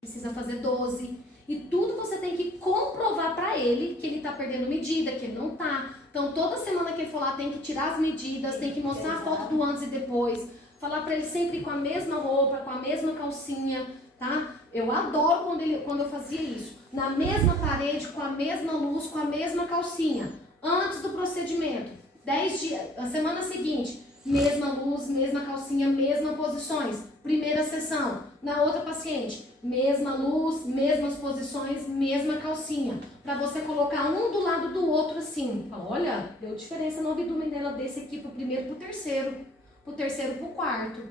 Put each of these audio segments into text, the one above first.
precisa fazer 12. E tudo você tem que comprovar para ele que ele tá perdendo medida, que ele não tá. Então, toda semana que ele for lá, tem que tirar as medidas, tem que mostrar a foto do antes e depois. Falar para ele sempre com a mesma roupa, com a mesma calcinha, tá? Eu adoro quando eu fazia isso. Na mesma parede, com a mesma luz, com a mesma calcinha. Antes do procedimento. 10 dias, a semana seguinte, mesma luz, mesma calcinha, mesmas posições. Primeira sessão. Na outra paciente, mesma luz, mesmas posições, mesma calcinha. Para você colocar um do lado do outro assim. Fala, olha, deu diferença no abdômen dela desse aqui pro primeiro pro terceiro pro quarto,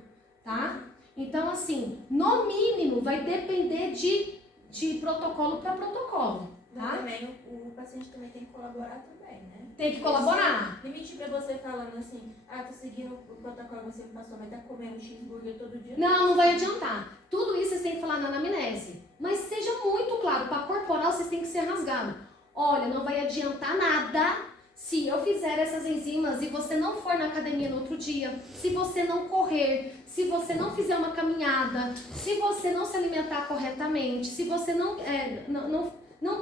tá? Então, assim, no mínimo, vai depender de protocolo para protocolo, tá? Mas também o paciente também tem que colaborar também, né? Tem que colaborar. Limite pra você falando assim, tô seguindo o protocolo que você me passou, mas tá comendo cheeseburger todo dia. Não vai adiantar. Tudo isso vocês têm que falar na anamnese. Mas seja muito claro, para corporal vocês têm que ser rasgado. Olha, não vai adiantar nada se eu fizer essas enzimas e você não for na academia no outro dia, se você não correr, se você não fizer uma caminhada, se você não se alimentar corretamente, se você não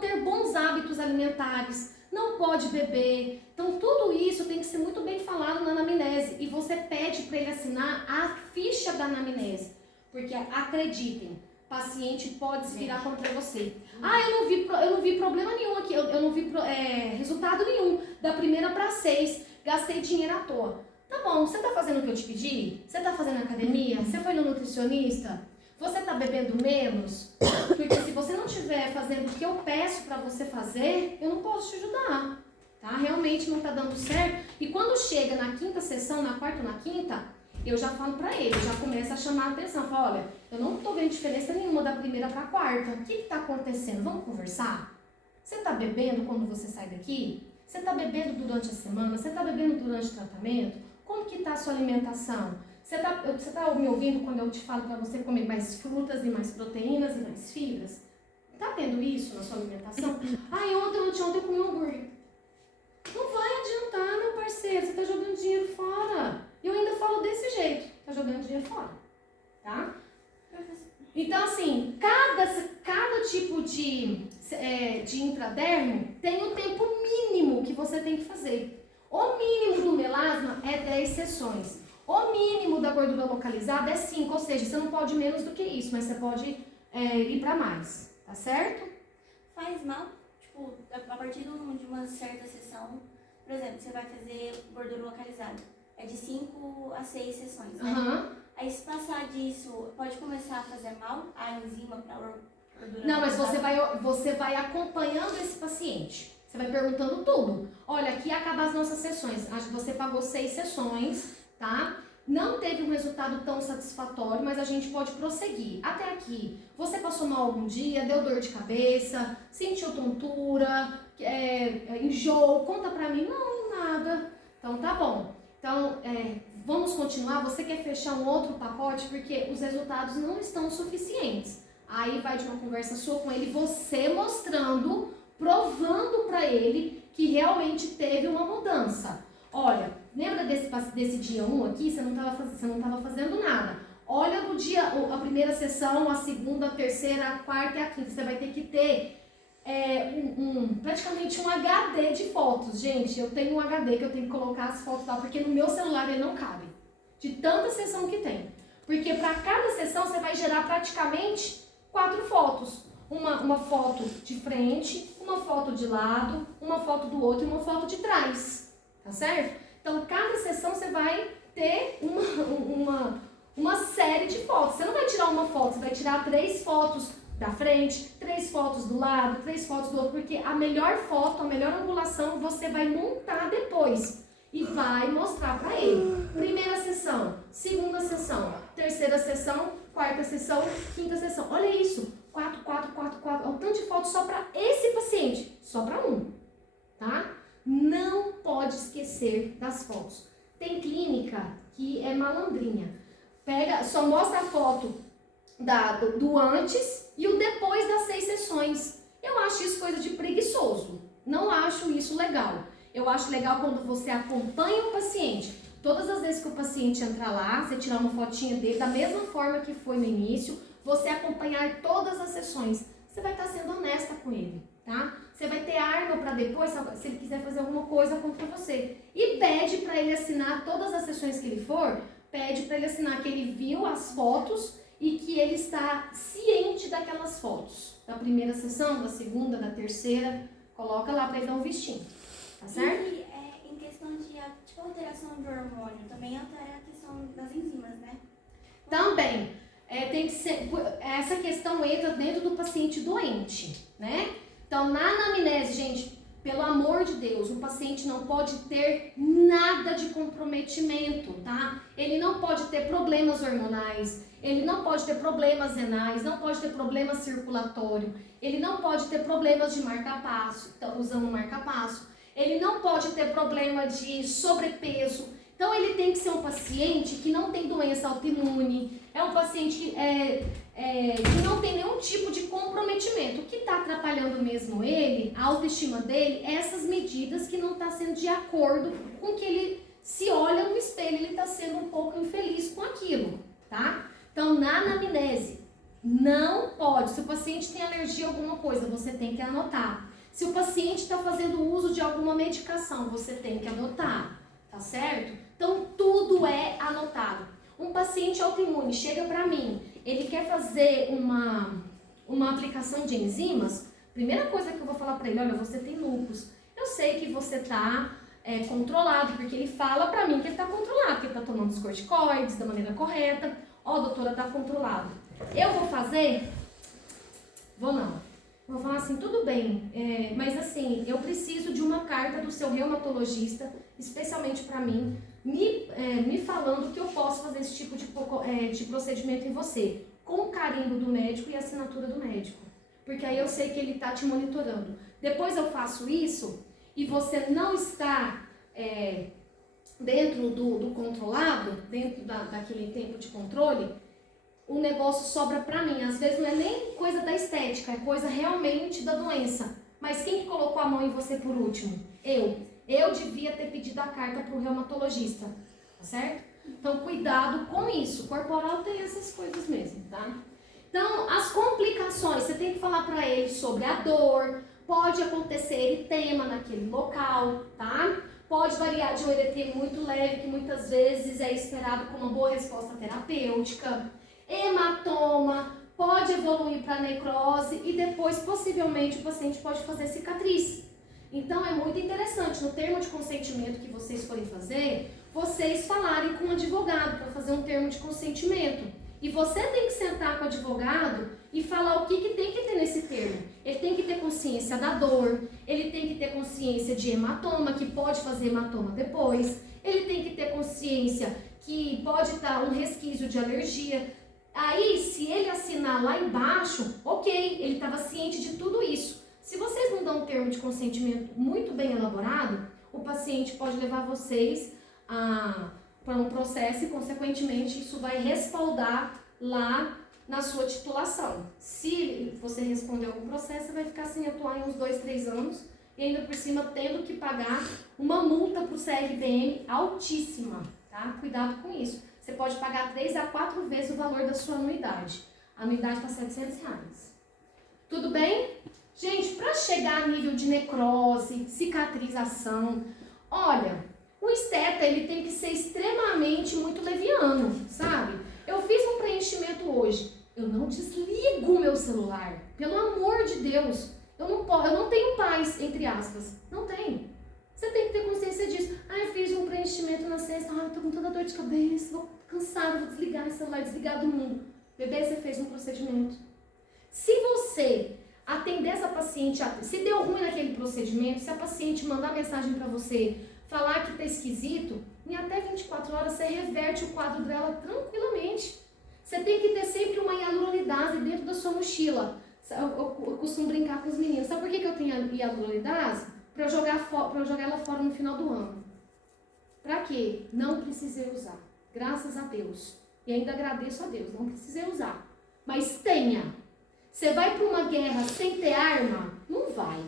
ter bons hábitos alimentares, não pode beber. Então, tudo isso tem que ser muito bem falado na anamnese. E você pede para ele assinar a ficha da anamnese. Porque, acreditem, paciente pode se virar contra você. Eu não vi problema nenhum aqui, eu não vi resultado nenhum. Da primeira para 6, gastei dinheiro à toa. Tá bom, você tá fazendo o que eu te pedi? Você tá fazendo academia? Você foi no nutricionista? Você tá bebendo menos? Porque se você não estiver fazendo o que eu peço para você fazer, eu não posso te ajudar. Tá? Realmente não tá dando certo. E quando chega na quinta sessão, na quarta ou na quinta, eu já falo pra ele, já começo a chamar a atenção. Falo, olha, eu não tô vendo diferença nenhuma da primeira pra quarta. O que tá acontecendo? Vamos conversar? Você tá bebendo quando você sai daqui? Você tá bebendo durante a semana? Você tá bebendo durante o tratamento? Como que tá a sua alimentação? Você tá me ouvindo quando eu te falo pra você comer mais frutas e mais proteínas e mais fibras? Tá tendo isso na sua alimentação? Ontem eu comi um hambúrguer. Não vai adiantar, meu parceiro. Você tá jogando dinheiro fora. E eu ainda falo desse jeito. Tá jogando dinheiro fora. Tá? Então, assim, cada tipo de intradermo tem um tempo mínimo que você tem que fazer. O mínimo do melasma é 10 sessões. O mínimo da gordura localizada é 5, ou seja, você não pode menos do que isso, mas você pode ir pra mais. Tá certo? Faz mal, tipo, a partir de uma certa sessão, por exemplo, você vai fazer gordura localizada. É de 5 a 6 sessões, né? Uhum. Aí se passar disso, pode começar a fazer mal a enzima para gordura Não, mas localizada? você vai acompanhando esse paciente. Você vai perguntando tudo. Olha, aqui acabam as nossas sessões. Acho que você pagou 6 sessões, tá? Não teve um resultado tão satisfatório, mas a gente pode prosseguir. Até aqui, você passou mal algum dia, deu dor de cabeça, sentiu tontura, enjoo, conta pra mim. Não, nada. Então tá bom. Então, vamos continuar. Você quer fechar um outro pacote porque os resultados não estão suficientes. Aí vai de uma conversa sua com ele, você mostrando, provando pra ele que realmente teve uma mudança. Olha, lembra desse dia 1 aqui? Você não estava fazendo nada. Olha no dia, a primeira sessão, a segunda, a terceira, a quarta e a quinta. Você vai ter que ter praticamente um HD de fotos. Gente, eu tenho um HD que eu tenho que colocar as fotos lá, porque no meu celular ele não cabe. De tanta sessão que tem. Porque para cada sessão você vai gerar praticamente 4 fotos. Uma foto de frente, uma foto de lado, uma foto do outro e uma foto de trás. Tá certo? Então, cada sessão você vai ter uma série de fotos. Você não vai tirar uma foto, você vai tirar 3 fotos da frente, 3 fotos do lado, 3 fotos do outro, porque a melhor foto, a melhor angulação você vai montar depois e vai mostrar pra ele. Primeira sessão, segunda sessão, terceira sessão, quarta sessão, quinta sessão. Olha isso, 4. Olha o tanto de fotos só pra esse paciente, só pra um, tá? Não pode esquecer das fotos. Tem clínica que é malandrinha. Só mostra a foto do antes e o depois das 6 sessões. Eu acho isso coisa de preguiçoso. Não acho isso legal. Eu acho legal quando você acompanha o paciente. Todas as vezes que o paciente entrar lá, você tirar uma fotinha dele da mesma forma que foi no início, você acompanhar todas as sessões. Você vai estar sendo honesta com ele, tá? Você vai ter arma para depois, se ele quiser fazer alguma coisa contra você. E pede para ele assinar todas as sessões que ele for, pede para ele assinar que ele viu as fotos e que ele está ciente daquelas fotos. Da primeira sessão, da segunda, da terceira, coloca lá para ele dar um vistinho, tá certo? E em questão de tipo, alteração de hormônio, também altera a questão das enzimas, né? Também, tem que ser, essa questão entra dentro do paciente doente, né? Então, na anamnese, gente, pelo amor de Deus, o paciente não pode ter nada de comprometimento, tá? Ele não pode ter problemas hormonais, ele não pode ter problemas renais, não pode ter problema circulatório, ele não pode ter problemas de marca-passo, usando marca-passo, ele não pode ter problema de sobrepeso. Então, ele tem que ser um paciente que não tem doença autoimune, é um paciente que não tem nenhum tipo de comprometimento. O que está atrapalhando mesmo ele, a autoestima dele, é essas medidas que não estão sendo de acordo com que ele se olha no espelho, ele está sendo um pouco infeliz com aquilo, tá? Então, na anamnese, não pode. Se o paciente tem alergia a alguma coisa, você tem que anotar. Se o paciente está fazendo uso de alguma medicação, você tem que anotar, tá certo? Então, tudo é anotado. Um paciente autoimune chega para mim, ele quer fazer uma aplicação de enzimas, primeira coisa que eu vou falar para ele, olha, você tem lúpus. Eu sei que você está controlado, porque ele fala para mim que ele está controlado, que ele está tomando os corticoides da maneira correta. Ó, doutora, está controlado. Eu vou fazer? Vou não. Vou falar assim, tudo bem, mas assim, eu preciso de uma carta do seu reumatologista, especialmente para mim, me falando que eu posso fazer esse tipo de procedimento em você, com o carimbo do médico e a assinatura do médico. Porque aí eu sei que ele está te monitorando. Depois eu faço isso e você não está dentro do controlado, dentro daquele tempo de controle, o negócio sobra pra mim. Às vezes não é nem coisa da estética, é coisa realmente da doença. Mas quem que colocou a mão em você por último? Eu devia ter pedido a carta pro reumatologista, tá certo? Então, cuidado com isso. O corporal tem essas coisas mesmo, tá? Então, as complicações, você tem que falar pra ele sobre a dor, pode acontecer eritema naquele local, tá? Pode variar de um eritema muito leve, que muitas vezes é esperado com uma boa resposta terapêutica. Hematoma, pode evoluir para necrose e depois, possivelmente, o paciente pode fazer cicatriz. Então, é muito interessante, no termo de consentimento que vocês forem fazer, vocês falarem com o advogado para fazer um termo de consentimento. E você tem que sentar com o advogado e falar o que tem que ter nesse termo. Ele tem que ter consciência da dor, ele tem que ter consciência de hematoma, que pode fazer hematoma depois, ele tem que ter consciência que pode estar um resquício de alergia. Aí, se ele assinar lá embaixo, ok, ele estava ciente de tudo isso. Se vocês não dão um termo de consentimento muito bem elaborado, o paciente pode levar vocês para um processo e, consequentemente, isso vai respaldar lá na sua titulação. Se você responder algum processo, você vai ficar sem atuar em uns 2, 3 anos e ainda por cima tendo que pagar uma multa para o CRBM altíssima, tá? Cuidado com isso. Você pode pagar 3 a 4 vezes o valor da sua anuidade. A anuidade está R$700. Tudo bem? Gente, para chegar a nível de necrose, cicatrização, olha, o esteta ele tem que ser extremamente muito leviano, sabe? Eu fiz um preenchimento hoje. Eu não desligo o meu celular. Pelo amor de Deus. Eu não tenho paz, entre aspas. Não tenho. Você tem que ter consciência disso. Eu fiz um preenchimento na sexta. Eu tô com toda dor de cabeça. Vou cansada, vou desligar o celular, desligar do mundo. Bebê, você fez um procedimento. Se você atender essa paciente, se deu ruim naquele procedimento, se a paciente mandar mensagem para você, falar que tá esquisito, em até 24 horas você reverte o quadro dela tranquilamente. Você tem que ter sempre uma hialuronidase dentro da sua mochila. Eu costumo brincar com os meninos. Sabe por que eu tenho hialuronidase? Para eu jogar ela fora no final do ano. Pra quê? Não precisei usar. Graças a Deus. E ainda agradeço a Deus. Não precisei usar. Mas tenha. Você vai para uma guerra sem ter arma? Não vai.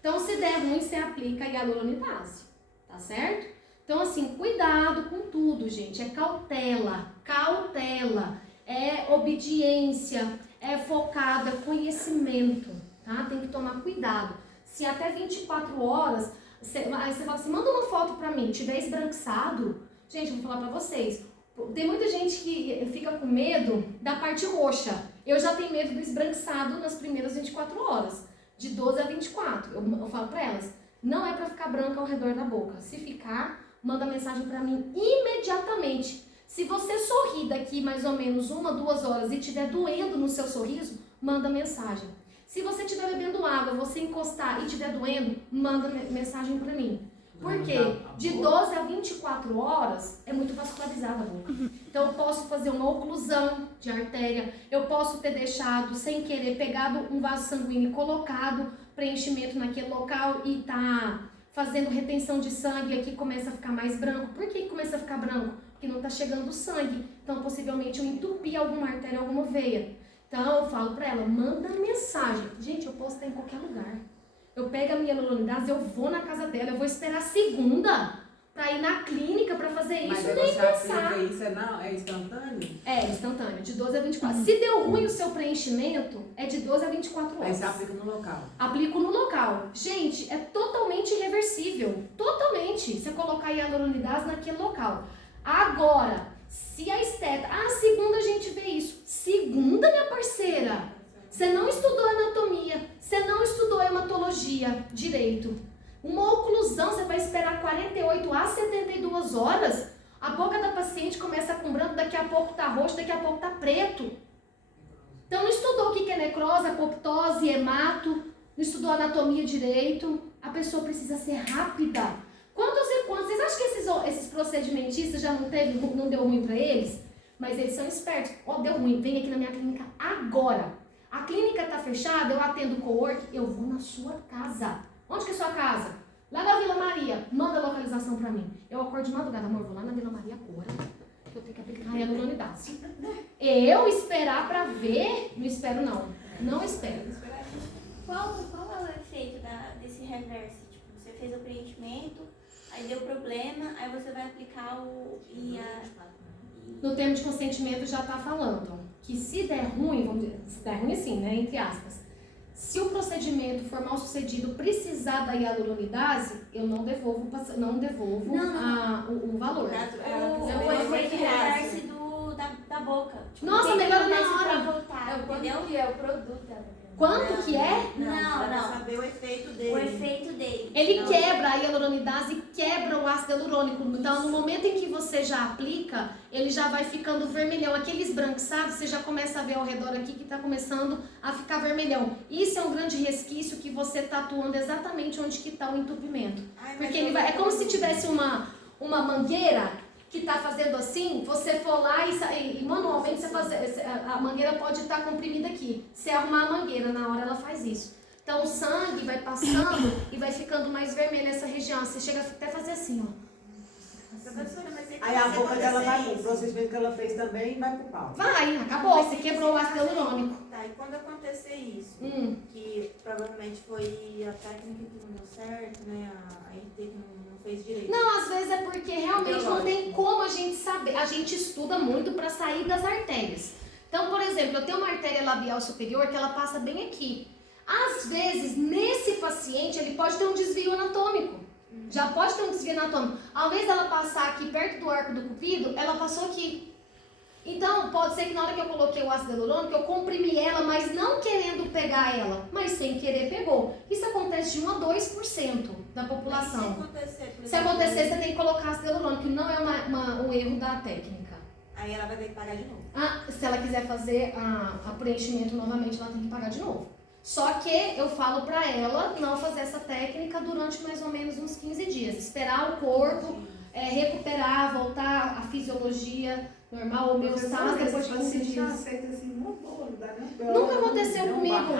Então, se der ruim, você aplica a hialuronidase. Tá certo? Então, assim, cuidado com tudo, gente. É cautela. Cautela. é obediência, é focada, conhecimento, tá? Tem que tomar cuidado. Se até 24 horas, aí você fala assim, manda uma foto pra mim, tiver esbranquiçado, gente, eu vou falar pra vocês, tem muita gente que fica com medo da parte roxa. Eu já tenho medo do esbranquiçado nas primeiras 24 horas, de 12 a 24. Eu falo pra elas, não é pra ficar branca ao redor da boca. Se ficar, manda mensagem pra mim imediatamente. Se você sorrir daqui mais ou menos 1, 2 horas e estiver doendo no seu sorriso, manda mensagem. Se você estiver bebendo água, você encostar e estiver doendo, manda mensagem pra mim. Porque de 12 a 24 horas é muito vascularizada a boca. Então eu posso fazer uma oclusão de artéria, eu posso ter deixado, sem querer, pegado um vaso sanguíneo e colocado preenchimento naquele local e tá fazendo retenção de sangue e aqui começa a ficar mais branco. Por que começa a ficar branco? Porque não tá chegando sangue. Então possivelmente eu entupi alguma artéria, alguma veia. Então eu falo pra ela, manda mensagem. Gente, eu posso estar em qualquer lugar. Eu pego a minha hialuronidase, eu vou na casa dela, eu vou esperar segunda pra ir na clínica pra fazer isso. Mas nem você pensar. aplica isso, é instantâneo? É instantâneo, de 12 a 24. Se deu ruim o seu preenchimento, é de 12 a 24 horas. Aí você aplica no local. Aplico no local. Gente, é totalmente irreversível. Totalmente. Você colocar a hialuronidase naquele local. Agora, se a esteta... segunda a gente vê isso. Segunda, minha parceira. Você não estudou anatomia. Você não estudou hematologia direito. Uma oclusão, você vai esperar 48 a 72 horas. A boca da paciente começa com branco, daqui a pouco tá roxo, daqui a pouco tá preto. Então não estudou o que é necrose, apoptose, hemato, não estudou anatomia direito. A pessoa precisa ser rápida. Quantos e quantos? Vocês acham que esses procedimentistas já não deu ruim pra eles? Mas eles são espertos. Deu ruim, vem aqui na minha clínica agora. A clínica tá fechada, eu atendo co-work, eu vou na sua casa. Onde que é a sua casa? Lá na Vila Maria. Manda a localização pra mim. Eu acordo de madrugada, amor, vou lá na Vila Maria agora. Eu tenho que aplicar a hialuronidase. Eu esperar pra ver? Não espero não. Não espero. Qual é o efeito desse reverse? Tipo, você fez o preenchimento, aí deu problema, aí você vai aplicar No termo de consentimento já tá falando que se der ruim, vamos dizer, se der ruim assim, né, entre aspas, se o procedimento for mal sucedido, precisar da hialuronidase, eu não devolvo o valor. O efeito reverse da boca. Tipo, Nossa, melhora na pra hora. voltar, entendeu? Que é o produto. Quanto que é? Não. Saber o efeito dele. O efeito dele. Ele quebra a hialuronidase e quebra o ácido hialurônico. Então, no momento em que você já aplica, ele já vai ficando vermelhão. Aquele esbranquiçado, você já começa a ver ao redor aqui que está começando a ficar vermelhão. Isso é um grande resquício que você está atuando exatamente onde que está o entupimento. Porque ele vai, é como se tivesse uma mangueira que está fazendo assim, você for lá e manualmente você fazer, a mangueira pode estar comprimida aqui. Você arrumar a mangueira, na hora ela faz isso. Então o sangue vai passando e vai ficando mais vermelho essa região. Você chega até a fazer assim, ó. Aí a boca dela vai pro procedimento que ela fez também vai pro pau. Vai, acabou, você quebrou o ácido hialurônico. Tá, e quando acontecer isso, que provavelmente foi a técnica que não deu certo, né? A RT que não fez direito. Não, às vezes é porque realmente não tem como a gente saber. A gente estuda muito para sair das artérias. Então, por exemplo, eu tenho uma artéria labial superior que ela passa bem aqui. Às vezes, nesse paciente, ele pode ter um desvio anatômico. Já pode ter um desvio anatômico. Ao invés dela passar aqui perto do arco do cupido, ela passou aqui. Então, pode ser que na hora que eu coloquei o ácido hialurônico, eu comprimi ela, mas não querendo pegar ela, mas sem querer pegou. Isso acontece de 1 a 2% da população. Se acontecer, você tem que colocar ácido hialurônico, que não é um erro da técnica. Aí ela vai ter que pagar de novo. Se ela quiser fazer a preenchimento novamente, ela tem que pagar de novo. Só que eu falo pra ela não fazer essa técnica durante mais ou menos uns 15 dias. Esperar o corpo recuperar, voltar à fisiologia normal, homeostase, depois de 15 dias. Nunca aconteceu comigo.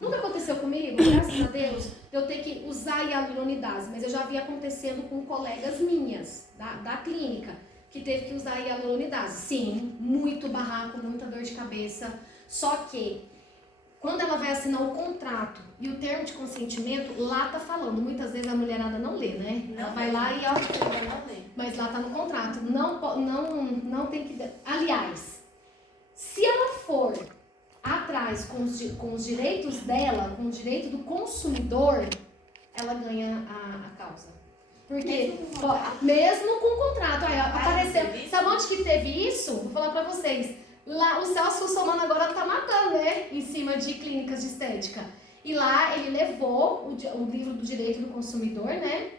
Nunca aconteceu comigo, graças a Deus, eu ter que usar a hialuronidase. Mas eu já vi acontecendo com colegas minhas da clínica, que teve que usar a hialuronidase. Sim, muito barraco, muita dor de cabeça. Só que quando ela vai assinar o contrato e o termo de consentimento, lá tá falando, muitas vezes a mulherada não lê, né? Ela vai lá e mas lá tá no contrato, não tem que... Aliás, Se ela for atrás com os direitos dela, com o direito do consumidor, ela ganha a causa. Porque, mesmo com o contrato, aí apareceu. Sabe onde que teve isso? Vou falar pra vocês. Lá, o Celso Russomano agora tá matando, né? Em cima de clínicas de estética. E lá ele levou o livro do direito do consumidor, né?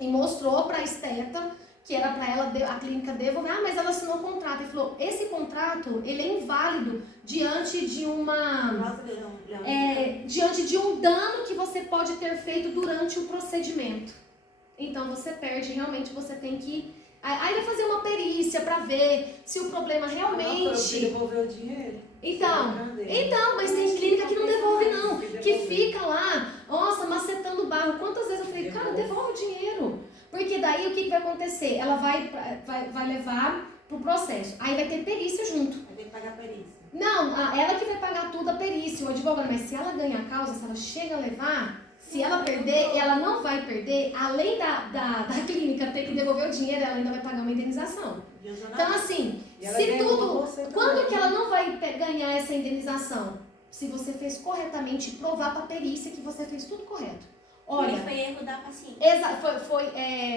E mostrou pra esteta que era pra ela, a clínica devolver. Ah, mas ela assinou o contrato. Ele falou, esse contrato, ele é inválido diante de diante de um dano que você pode ter feito durante o procedimento. Então você perde, realmente você tem que... Aí vai fazer uma perícia pra ver se o problema realmente... devolver o dinheiro. Então, mas tem clínica que não devolve não, que fica lá, nossa, macetando barro. Quantas vezes eu falei, cara, devolve o dinheiro. Porque daí o que vai acontecer? Ela vai levar pro processo. Aí vai ter perícia junto. Vai ter que pagar a perícia. Não, ela que vai pagar tudo, a perícia, o advogado. Mas se ela ganha a causa, se ela chega a levar, se ela perder, ela não vai perder. Além da clínica ter que devolver o dinheiro, ela ainda vai pagar uma indenização. Então assim, se tudo... Quando que ela não vai ganhar essa indenização? Se você fez corretamente e provar para a perícia que você fez tudo correto. Olha, foi erro da paciente. Foi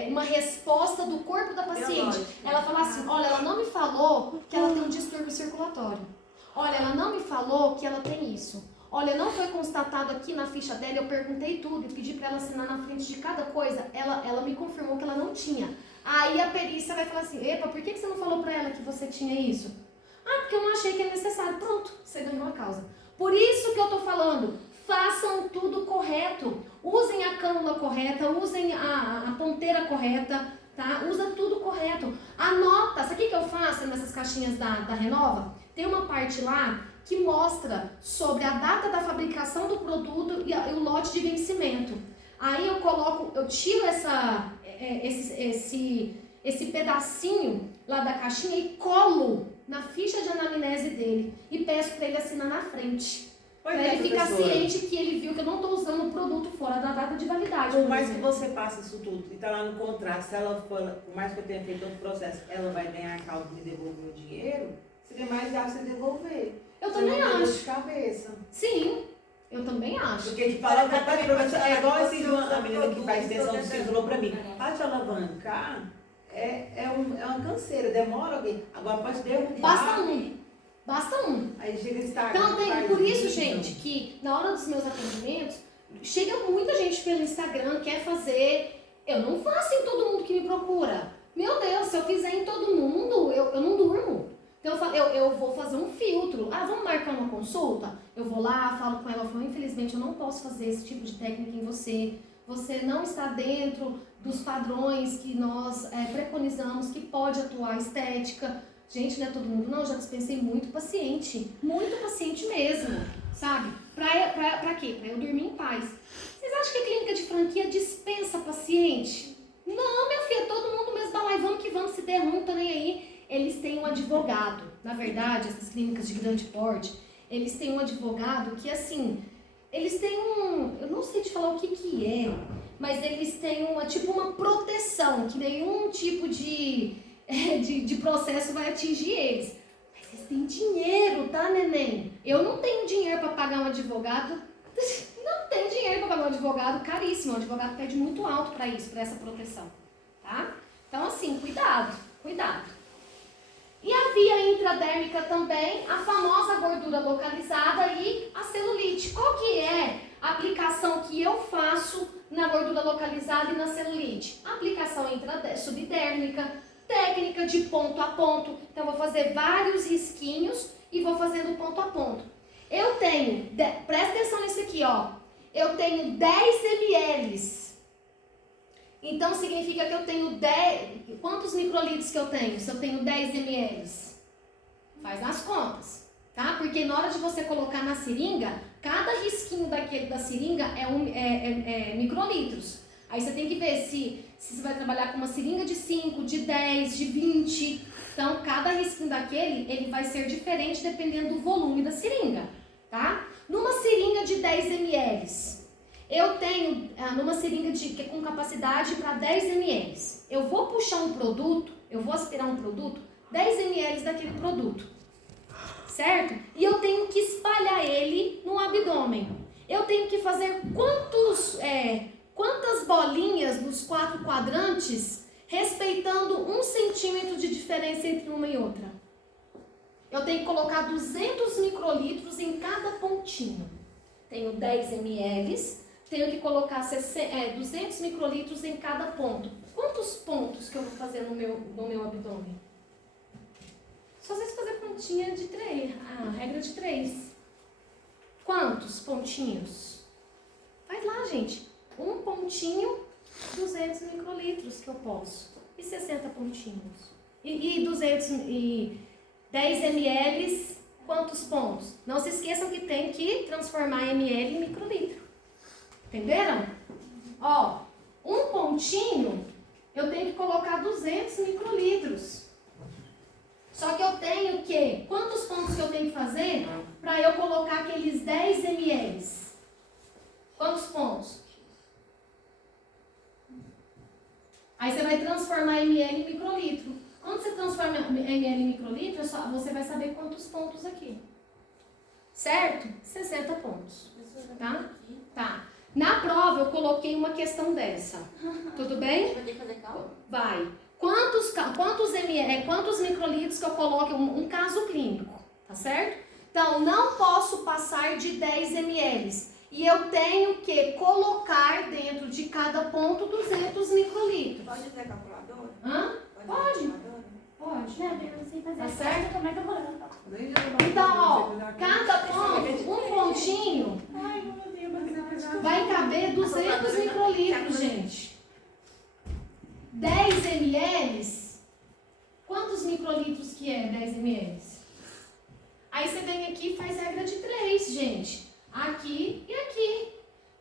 uma resposta do corpo da paciente. Ela falou assim, olha, ela não me falou que ela tem um distúrbio circulatório. Olha, ela não me falou que ela tem isso. Olha, não foi constatado aqui na ficha dela, eu perguntei tudo e pedi para ela assinar na frente de cada coisa. Ela me confirmou que ela não tinha. Aí a perícia vai falar assim, epa, por que você não falou para ela que você tinha isso? Ah, porque eu não achei que é necessário. Pronto, você ganhou a causa. Por isso que eu tô falando, façam tudo correto. Usem a cânula correta, usem a ponteira correta, tá? Usa tudo correto. Anota, sabe o que eu faço nessas caixinhas da Renova? Tem uma parte lá que mostra sobre a data da fabricação do produto e o lote de vencimento. Aí eu tiro esse pedacinho lá da caixinha e colo na ficha de anamnese dele e peço para ele assinar na frente. Para ele ficar ciente que ele viu que eu não estou usando o produto fora da data de validade. Por mais que você passe isso tudo e está lá no contrato, se ela for, por mais que eu tenha feito outro processo, ela vai ganhar a causa de me devolver o dinheiro, seria mais fácil devolver. Eu também acho. De cabeça. Sim, eu também acho. Porque de falar, é igual a menina que faz extensão de cílio falou pra mim, para te alavancar é uma canseira, demora alguém. Agora pode derrubar. Basta um. Aí chega esse Então, por isso, gente, que na hora dos meus atendimentos, chega muita gente pelo Instagram, quer fazer. Eu não faço em todo mundo que me procura. Meu Deus, se eu fizer em todo mundo, eu não durmo. Então eu vou fazer um filtro. Ah, vamos marcar uma consulta? Eu vou lá, falo com ela, eu falo, infelizmente eu não posso fazer esse tipo de técnica em você. Você não está dentro dos padrões que nós preconizamos que pode atuar estética. Gente, não é todo mundo não, já dispensei muito paciente mesmo, sabe? Pra quê? Pra eu dormir em paz. Vocês acham que a clínica de franquia dispensa paciente? Não, minha filha, todo mundo mesmo tá lá e vamos que vamos, se der ruim, não tô nem aí. Eles têm um advogado. Na verdade, essas clínicas de grande porte, eles têm um advogado que, assim, eles têm eu não sei te falar o que é, mas eles têm uma proteção, que nenhum tipo de processo vai atingir eles. Mas eles têm dinheiro, tá, neném? Eu não tenho dinheiro para pagar um advogado. Não tenho dinheiro para pagar um advogado caríssimo. O advogado pede muito alto para isso, para essa proteção, tá? Então, assim, cuidado. E a via intradérmica também, a famosa gordura localizada e a celulite. Qual que é a aplicação que eu faço na gordura localizada e na celulite? Aplicação subdérmica, técnica de ponto a ponto. Então, eu vou fazer vários risquinhos e vou fazendo ponto a ponto. Eu tenho, presta atenção nisso aqui, ó. Eu tenho 10 ml. Então, significa que eu tenho 10... Quantos microlitros que eu tenho? Se eu tenho 10 ml? Faz as contas, tá? Porque na hora de você colocar na seringa, cada risquinho da seringa é microlitros. Aí você tem que ver se você vai trabalhar com uma seringa de 5, de 10, de 20. Então, cada risquinho daquele, ele vai ser diferente dependendo do volume da seringa, tá? Numa seringa de 10 ml, eu tenho, numa seringa com capacidade para 10 ml, eu vou puxar um produto, eu vou aspirar um produto, 10 ml daquele produto. certo? E eu tenho que espalhar ele no abdômen. Eu tenho que fazer quantas bolinhas nos 4 quadrantes, respeitando 1 centímetro de diferença entre uma e outra. Eu tenho que colocar 200 microlitros em cada pontinho. Tenho 10 ml, tenho que colocar 200 microlitros em cada ponto. Quantos pontos que eu vou fazer no meu abdômen? Só vocês fazer pontinha de 3, a regra de 3. Quantos pontinhos? Faz lá, gente. 1 pontinho, 200 microlitros que eu posso. E 60 pontinhos. E 10 ml, quantos pontos? Não se esqueçam que tem que transformar ml em microlitro. Entenderam? Ó, 1 pontinho, eu tenho que colocar 200 microlitros. Só que eu tenho que... Quantos pontos que eu tenho que fazer para eu colocar aqueles 10 ml? Quantos pontos? Aí você vai transformar ml em microlitro. Quando você transforma ml em microlitro, você vai saber quantos pontos aqui. Certo? 60 pontos. Tá? Tá. Na prova eu coloquei uma questão dessa. Tudo bem? Vai ter que fazer cálculo? Vai. Quantos microlitros que eu coloco, um caso clínico, tá certo? Então, não posso passar de 10 ml. E eu tenho que colocar dentro de cada ponto 200 microlitros. Pode ter calculadora? Hã? Pode. Pode. Não, eu não sei fazer. Tá certo? Como é que eu vou? Então, ó, cada ponto, um pontinho, Ai, meu Deus. vai caber 200 microlitros, gente. 10 ml, quantos microlitros que é 10 ml? Aí você vem aqui e faz regra de 3, gente. Aqui e aqui.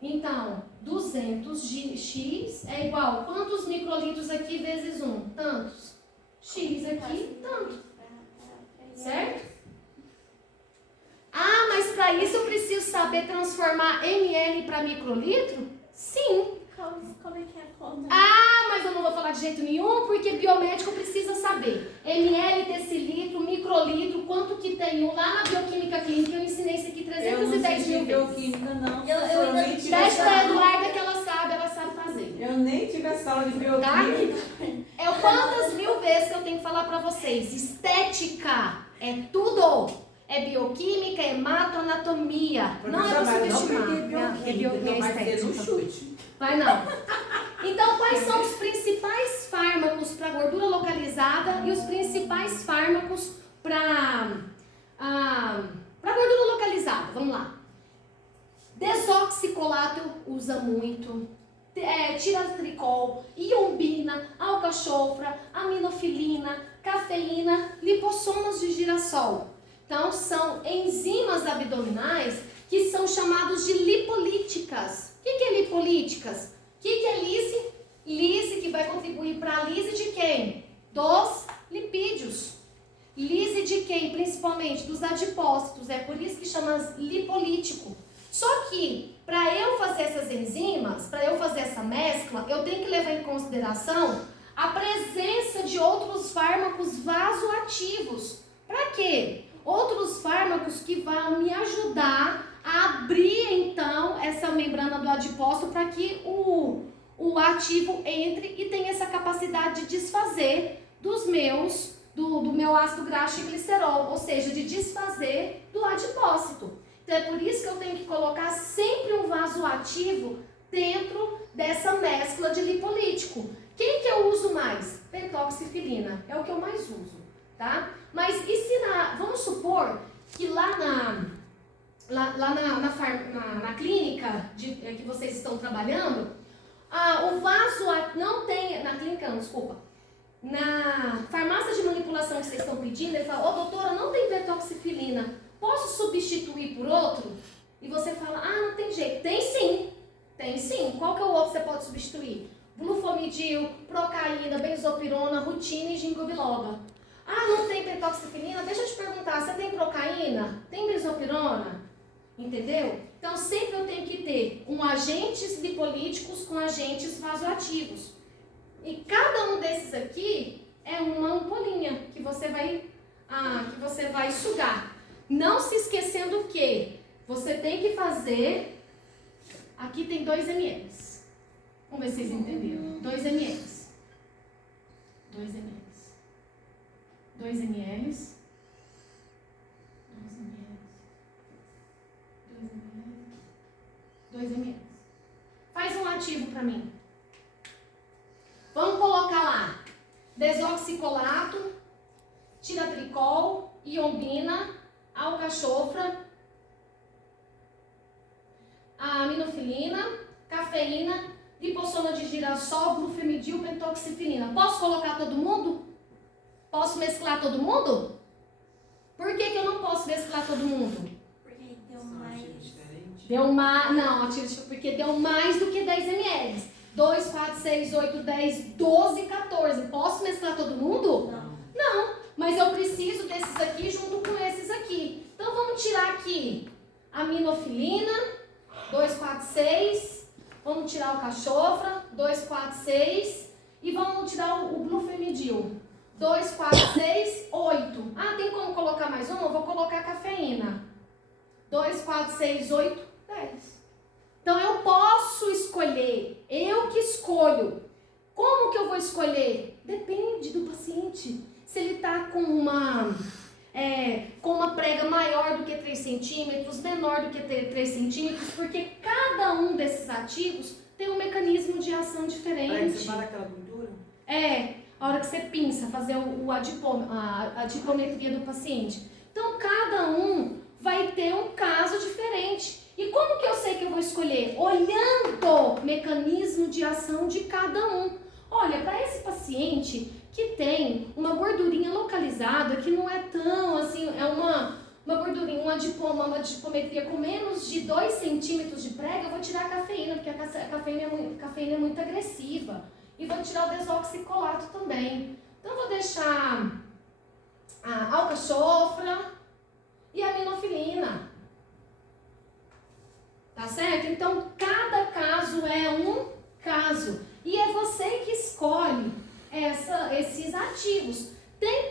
Então, 200 de x é igual a quantos microlitros aqui vezes 1? Tantos. X aqui, tanto. Certo? Ah, mas para isso eu preciso saber transformar ml para microlitro? Sim. Como é que é a conta? Ah, mas eu não vou falar de jeito nenhum, porque biomédico precisa saber. ml, decilitro, microlitro, quanto que tem um lá na bioquímica clínica. Eu ensinei isso aqui 310 mil vezes. Bioquímica, não. Eu ainda não Pede pra Eduarda que ela sabe fazer. Eu nem tive a sala de Tá? bioquímica. É quantas mil vezes que eu tenho que falar pra vocês? Estética é tudo. É bioquímica, é hematoanatomia. Não é pra subestimar. É bioquímica, é estética. Vai não. Então, quais são os principais fármacos para gordura localizada e os principais fármacos para gordura localizada? Vamos lá. Desoxicolato usa muito. Tiratricol, iombina, alcachofra, aminofilina, cafeína, lipossomas de girassol. Então, são enzimas abdominais que são chamados de lipolíticas. O que é lipolíticas? O que é lise? Lise que vai contribuir para a lise de quem? Dos lipídios. Lise de quem? Principalmente dos adipócitos. É por isso que chama lipolítico. Só que, para eu fazer essas enzimas, para eu fazer essa mescla, eu tenho que levar em consideração a presença de outros fármacos vasoativos. Para quê? Outros fármacos que vão me ajudar a abrir, então, essa membrana do adipócito para que o ativo entre e tenha essa capacidade de desfazer do meu ácido graxo e glicerol, ou seja, de desfazer do adipócito. Então, é por isso que eu tenho que colocar sempre um vasoativo dentro dessa mescla de lipolítico. Quem que eu uso mais? Pentoxifilina, é o que eu mais uso, tá? Mas e se vamos supor que lá na clínica que vocês estão trabalhando, o vaso não tem, na clínica não, desculpa, na farmácia de manipulação que vocês estão pedindo, ele fala, doutora, não tem pentoxifilina, posso substituir por outro? E você fala, não tem jeito. Tem sim. Qual que é o outro que você pode substituir? Glufomidil, procaína, benzopirona, rutina e ginkgo biloba. Não tem pentoxifilina? Deixa eu te perguntar, você tem procaína? Tem benzopirona? Entendeu? Então, sempre eu tenho que ter agentes lipolíticos com agentes vasoativos. E cada um desses aqui é uma ampolinha que você vai sugar. Não se esquecendo que você tem que fazer... Aqui tem 2 ml. Vamos ver se vocês entenderam. 2 ml. 2 ml. 2 ml. 2 ml. 2 ml. Faz um ativo para mim. Vamos colocar lá desoxicolato, tiratricol, iombina, alcachofra, aminofilina, cafeína, lipossoma de girassol, glufenidil, pentoxifenina. Posso colocar todo mundo? Posso mesclar todo mundo? Por que eu não posso mesclar todo mundo? Porque deu mais. Deu mais. Não, porque deu mais do que 10 ml. 2, 4, 6, 8, 10, 12, 14. Posso mesclar todo mundo? Não, mas eu preciso desses aqui junto com esses aqui. Então vamos tirar aqui aminofilina, 2, 4, 6. Vamos tirar o cachofra, 2, 4, 6. E vamos tirar o glufenidil. 2, 4, 6, 8. Ah, tem como colocar mais uma? Eu vou colocar cafeína. 2, 4, 6, 8, 10. Então eu posso escolher, eu que escolho. Como que eu vou escolher? Depende do paciente. Se ele está com uma prega maior do que 3 centímetros, menor do que 3 centímetros, porque cada um desses ativos tem um mecanismo de ação diferente. Para que separa aquela gordura? A hora que você pinça, fazer a adipometria do paciente. Então cada um vai ter um caso diferente. E como que eu sei que eu vou escolher? Olhando o mecanismo de ação de cada um. Olha, para esse paciente que tem uma gordurinha localizada, que não é tão assim, é uma gordurinha, uma adipometria com menos de 2 centímetros de prega, eu vou tirar a cafeína, porque a cafeína é muito agressiva. E vou tirar o desoxicolato também. Então eu vou deixar a alcachofra e a aminofilina. Tá certo? Então, cada caso é um caso. E é você que escolhe esses ativos. Tem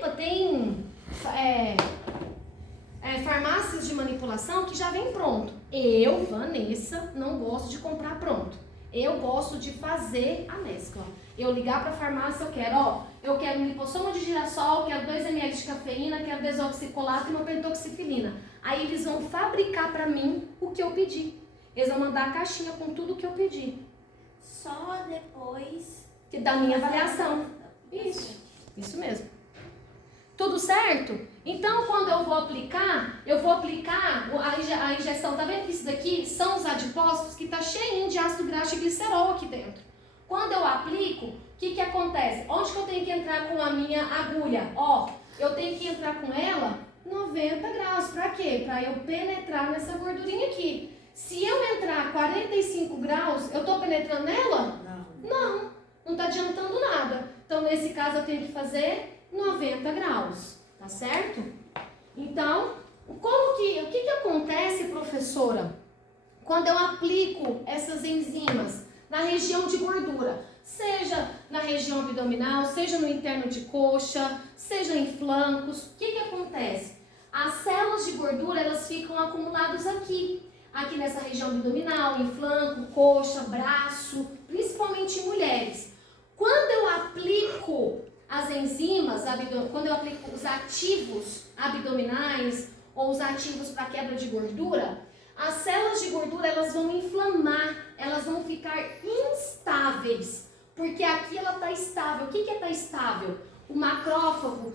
farmácias de manipulação que já vem pronto. Eu, Vanessa, não gosto de comprar pronto. Eu gosto de fazer a mescla. Eu ligar para a farmácia, eu quero lipossoma de girassol, quero 2 ml de cafeína, quero desoxicolato e uma pentoxifilina. Aí eles vão fabricar para mim o que eu pedi. Eles vão mandar a caixinha com tudo que eu pedi. Só depois da minha avaliação. Isso mesmo. Tudo certo? Então, quando eu vou aplicar a injeção. Tá vendo que isso daqui são os adipócitos que tá cheinho de ácido graxo e glicerol aqui dentro. Quando eu aplico, o que acontece? Onde que eu tenho que entrar com a minha agulha? Eu tenho que entrar com ela 90 graus. Pra quê? Pra eu penetrar nessa gordurinha aqui. Se eu entrar 45 graus, eu estou penetrando nela? Não está adiantando nada. Então, nesse caso, eu tenho que fazer 90 graus, tá certo? Então, o que acontece, professora, quando eu aplico essas enzimas na região de gordura? Seja na região abdominal, seja no interno de coxa, seja em flancos. O que acontece? As células de gordura, elas ficam acumuladas aqui nessa região abdominal, em flanco, coxa, braço, principalmente em mulheres. Quando eu aplico as enzimas, quando eu aplico os ativos abdominais ou os ativos para quebra de gordura, as células de gordura elas vão inflamar, elas vão ficar instáveis, porque aqui ela está estável. O que é estar estável? O macrófago,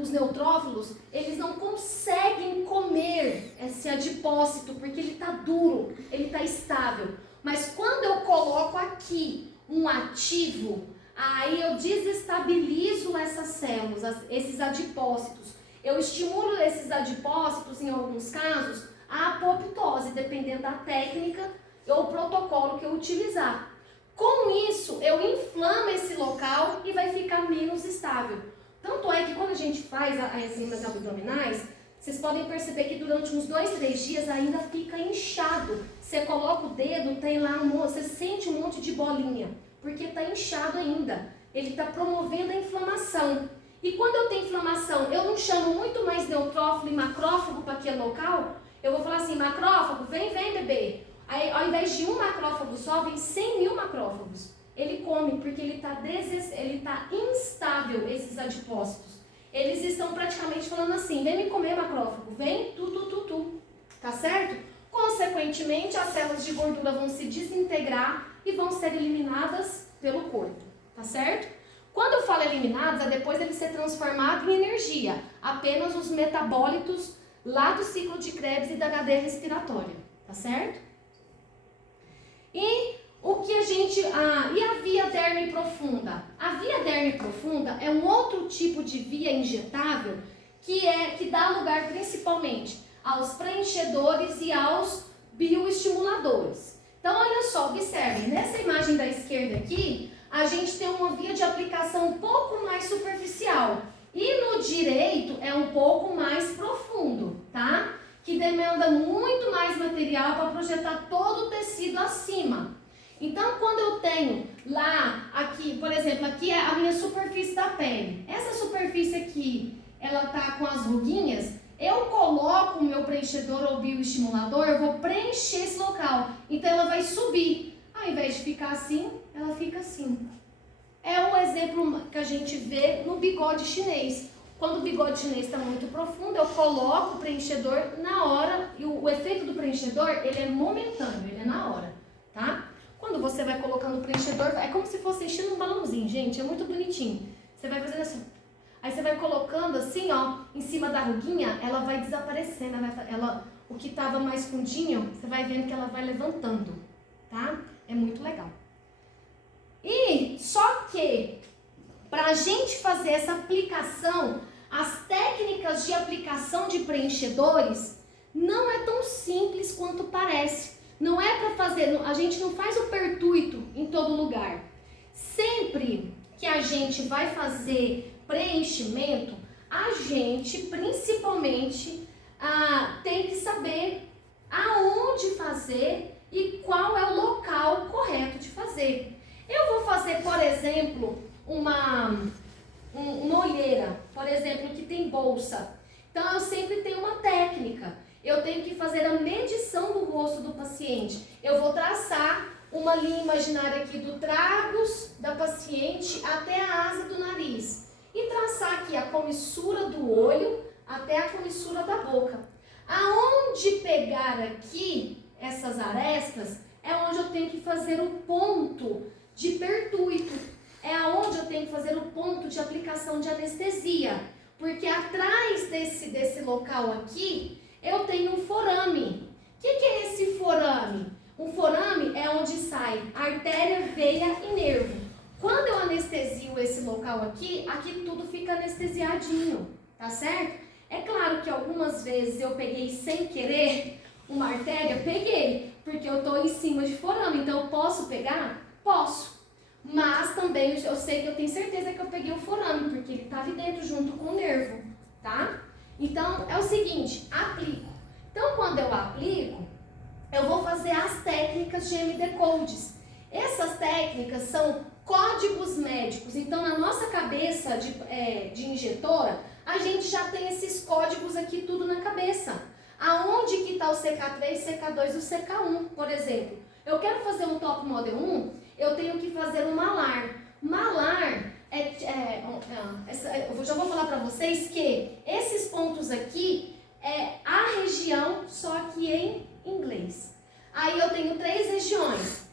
os neutrófilos, eles não conseguem comer esse adipócito, porque ele está duro, ele está estável. Mas quando eu coloco aqui um ativo, aí eu desestabilizo essas células, esses adipócitos. Eu estimulo esses adipócitos, em alguns casos, a apoptose, dependendo da técnica ou protocolo que eu utilizar. Com isso, eu inflamo esse local e vai ficar menos estável. Tanto é que quando a gente faz as enzimas abdominais, vocês podem perceber que durante uns 2, 3 dias ainda fica inchado. Você coloca o dedo, tem lá você sente um monte de bolinha, porque está inchado ainda. Ele está promovendo a inflamação. E quando eu tenho inflamação, eu não chamo muito mais neutrófilo e macrófago para aquele local? Eu vou falar assim, macrófago, vem bebê. Aí, ao invés de um macrófago só, vem 100 mil macrófagos. Ele come porque ele está instável, esses adipócitos. Eles estão praticamente falando assim, vem me comer macrófago, vem tu. Tá certo? Consequentemente, as células de gordura vão se desintegrar e vão ser eliminadas pelo corpo. Tá certo? Quando eu falo eliminados, é depois dele ser transformado em energia. Apenas os metabólitos lá do ciclo de Krebs e da cadeia respiratória. Tá certo? E o que a gente... e a via derme profunda? A via derme profunda é um outro tipo de via injetável que dá lugar principalmente aos preenchedores e aos bioestimuladores. Então, olha só, observem, nessa imagem da esquerda aqui, a gente tem uma via de aplicação um pouco mais superficial. E no direito é um pouco mais profundo, tá? Que demanda muito mais material para projetar todo o tecido acima. Então, quando eu tenho lá, aqui, por exemplo, aqui é a minha superfície da pele. Essa superfície aqui, ela tá com as ruguinhas, eu coloco o meu preenchedor ou bioestimulador, eu vou preencher esse local. Então, ela vai subir. Ao invés de ficar assim, ela fica assim. É um exemplo que a gente vê no bigode chinês. Quando o bigode chinês está muito profundo, eu coloco o preenchedor na hora. E o efeito do preenchedor, ele é momentâneo, ele é na hora, tá? Quando você vai colocando o preenchedor, é como se fosse enchendo um balãozinho, gente, é muito bonitinho. Você vai fazendo assim, aí você vai colocando assim, ó, em cima da ruguinha, ela vai desaparecendo, o que estava mais fundinho, você vai vendo que ela vai levantando, tá? É muito legal. E só que, para a gente fazer essa aplicação, as técnicas de aplicação de preenchedores não é tão simples quanto parece. Não é para fazer, a gente não faz o pertuito em todo lugar. Sempre que a gente vai fazer preenchimento, a gente principalmente tem que saber aonde fazer e qual é o local correto de fazer. Eu vou fazer, por exemplo, uma olheira, por exemplo, que tem bolsa. Então, eu sempre tenho uma técnica. Eu tenho que fazer a medição do rosto do paciente. Eu vou traçar uma linha imaginária aqui do tragus da paciente até a asa do nariz. E traçar aqui a comissura do olho até a comissura da boca. Aonde pegar aqui essas arestas é onde eu tenho que fazer o ponto de pertuito. É aonde eu tenho que fazer o ponto de aplicação de anestesia. Porque atrás desse local aqui, eu tenho um forame. O que é esse forame? Um forame é onde sai artéria, veia e nervo. Quando eu anestesio esse local aqui tudo fica anestesiadinho, tá certo? É claro que algumas vezes eu peguei sem querer uma artéria, peguei, porque eu tô em cima de forame, então eu posso pegar? Posso. Mas também eu sei que eu tenho certeza que eu peguei o forame, porque ele tá ali dentro junto com o nervo, tá? Então, é o seguinte, aplico. Então, quando eu aplico, eu vou fazer as técnicas de MD Codes. Essas técnicas são códigos médicos. Então, na nossa cabeça de injetora, a gente já tem esses códigos aqui tudo na cabeça. Aonde que está o CK3, CK2 e o CK1, por exemplo. Eu quero fazer um Top Model 1, eu tenho que fazer um malar. Malar eu já vou falar para vocês que esses pontos aqui é a região, só que em inglês. Aí eu tenho 3 regiões.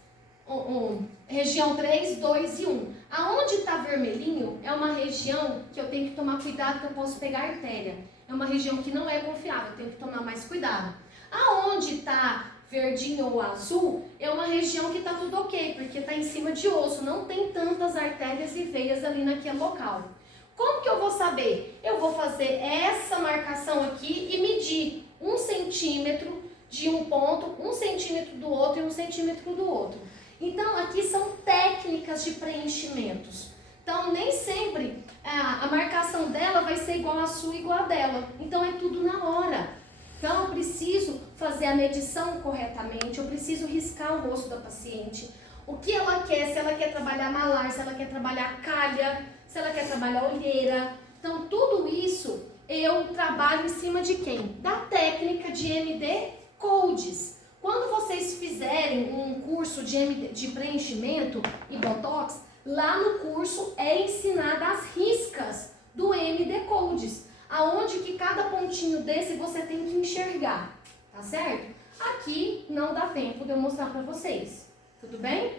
Região 3, 2 e 1. Aonde está vermelhinho é uma região que eu tenho que tomar cuidado, que eu posso pegar artéria. É uma região que não é confiável, eu tenho que tomar mais cuidado. Aonde está verdinho ou azul é uma região que está tudo ok, porque está em cima de osso, não tem tantas artérias e veias ali naquele local. Como que eu vou saber? Eu vou fazer essa marcação aqui e medir 1 centímetro de um ponto, 1 centímetro do outro e 1 centímetro do outro. Então, aqui são técnicas de preenchimentos. Então, nem sempre a marcação dela vai ser igual a sua, igual a dela. Então, é tudo na hora. Então, eu preciso fazer a medição corretamente, eu preciso riscar o rosto da paciente. O que ela quer, se ela quer trabalhar malar, se ela quer trabalhar calha, se ela quer trabalhar olheira. Então, tudo isso eu trabalho em cima de quem? Da técnica de MD Codes. Quando vocês fizerem um curso de preenchimento e Botox, lá no curso é ensinada as riscas do MD Codes, aonde que cada pontinho desse você tem que enxergar, tá certo? Aqui não dá tempo de eu mostrar para vocês, tudo bem?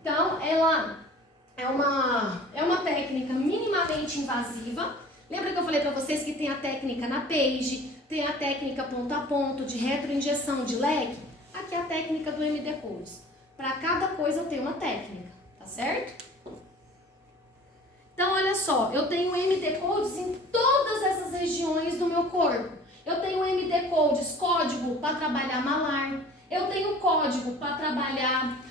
Então, ela é uma técnica minimamente invasiva. Lembra que eu falei para vocês que tem a técnica na page, tem a técnica ponto a ponto, de retroinjeção de leque? Aqui é a técnica do MD Codes. Para cada coisa eu tenho uma técnica, tá certo? Então, olha só, eu tenho MD Codes em todas essas regiões do meu corpo. Eu tenho MD Codes, código para trabalhar malar. Eu tenho código para trabalhar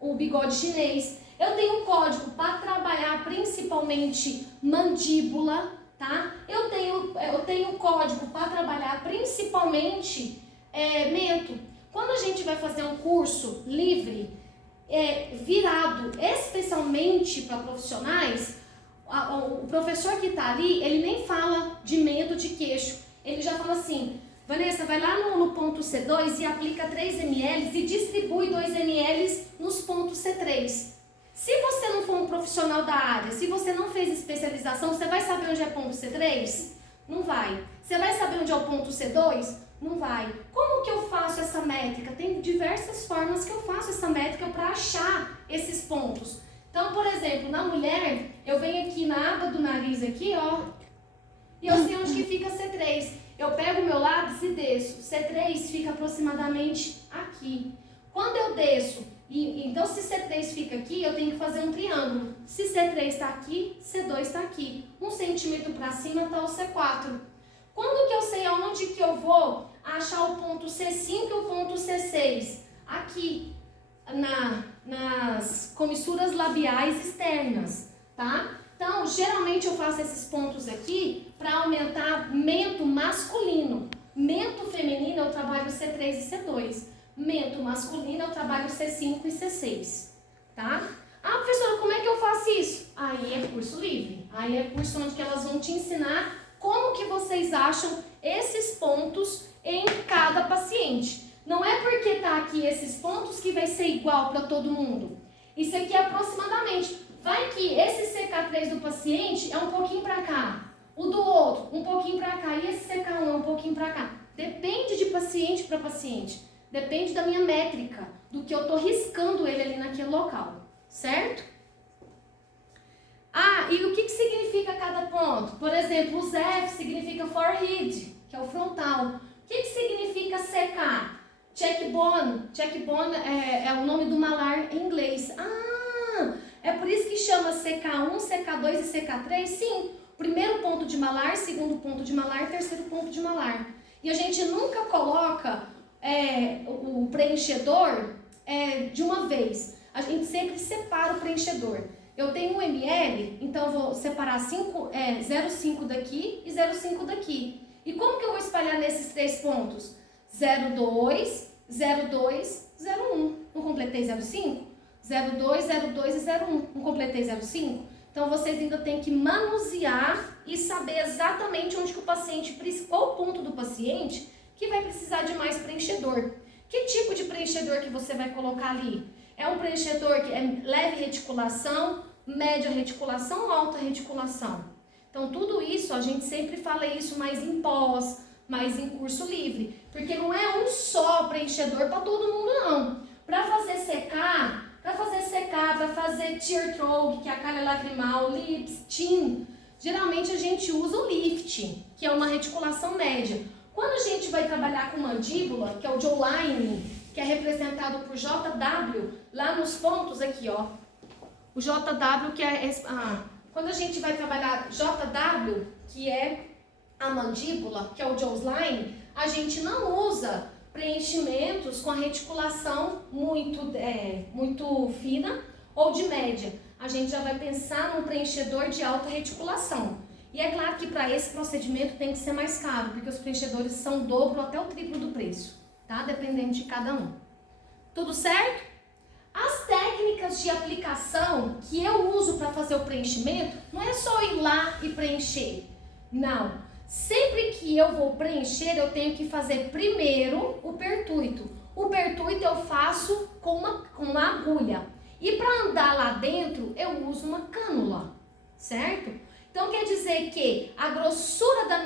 o bigode chinês. Eu tenho código para trabalhar principalmente mandíbula, tá? Eu tenho código para trabalhar principalmente mento. Quando a gente vai fazer um curso livre, virado especialmente para profissionais, o professor que está ali, ele nem fala de mento de queixo. Ele já fala assim: Vanessa, vai lá no ponto C2 e aplica 3 ml e distribui 2 ml nos pontos C3. Se você não for um profissional da área, se você não fez especialização, você vai saber onde é ponto C3? Não vai. Você vai saber onde é o ponto C2? Não vai. Como que eu faço essa métrica? Tem diversas formas que eu faço essa métrica para achar esses pontos. Então, por exemplo, na mulher, eu venho aqui na aba do nariz aqui, ó, e eu sei onde que fica C3. Eu pego o meu lápis e desço. C3 fica aproximadamente aqui. Quando eu desço, então se C3 fica aqui, eu tenho que fazer um triângulo. Se C3 está aqui, C2 está aqui. 1 centímetro para cima está o C4. Quando que eu sei aonde que eu vou achar o ponto C5 e o ponto C6? Aqui, nas comissuras labiais externas, tá? Então, geralmente eu faço esses pontos aqui para aumentar mento masculino. Mento feminino eu trabalho C3 e C2. Mento masculino eu trabalho C5 e C6, tá? Ah, professora, como é que eu faço isso? Aí é curso livre. Aí é curso onde que elas vão te ensinar como que vocês acham esses pontos em cada paciente. Não é porque tá aqui esses pontos que vai ser igual para todo mundo. Isso aqui é aproximadamente. Vai que esse CK3 do paciente é um pouquinho para cá, o do outro um pouquinho para cá e esse CK1 é um pouquinho para cá. Depende de paciente para paciente. Depende da minha métrica, do que eu tô riscando ele ali naquele local, certo? Ah, e o que significa cada ponto? Por exemplo, o ZF significa forehead, que é o frontal. O que significa CK? Cheekbone. Cheekbone é o nome do malar em inglês. Ah, é por isso que chama CK1, CK2 e CK3? Sim, primeiro ponto de malar, segundo ponto de malar, terceiro ponto de malar. E a gente nunca coloca o preenchedor de uma vez. A gente sempre separa o preenchedor. Eu tenho 1 ml, então eu vou separar 0,5 daqui e 0,5 daqui. E como que eu vou espalhar nesses 3 pontos? 0,2, 0,2, 0,1. Não completei 0,5? 0,2, 0,2 e 0,1. Não completei 0,5? Então vocês ainda têm que manusear e saber exatamente onde que o paciente, qual o ponto do paciente que vai precisar de mais preenchedor. Que tipo de preenchedor que você vai colocar ali? É um preenchedor que é leve reticulação, média reticulação ou alta reticulação? Então tudo isso, a gente sempre fala isso mais em pós, mais em curso livre. Porque não é um só preenchedor para todo mundo não. Para fazer secar, para fazer tear throat, que é a calha lacrimal, lips, chin, geralmente a gente usa o lift, que é uma reticulação média. Quando a gente vai trabalhar com mandíbula, que é o jawline, que é representado por JW, lá nos pontos aqui, ó. O JW que é... quando a gente vai trabalhar JW, que é a mandíbula, que é o jawline, a gente não usa preenchimentos com a reticulação muito fina ou de média. A gente já vai pensar num preenchedor de alta reticulação. E é claro que para esse procedimento tem que ser mais caro, porque os preenchedores são o dobro até o triplo do preço, tá? Dependendo de cada um. Tudo certo? As técnicas técnicas de aplicação que eu uso para fazer o preenchimento, não é só ir lá e preencher. Não. Sempre que eu vou preencher, eu tenho que fazer primeiro o pertuito. O pertuito eu faço com uma agulha. E para andar lá dentro, eu uso uma cânula, certo? Então quer dizer que a grossura da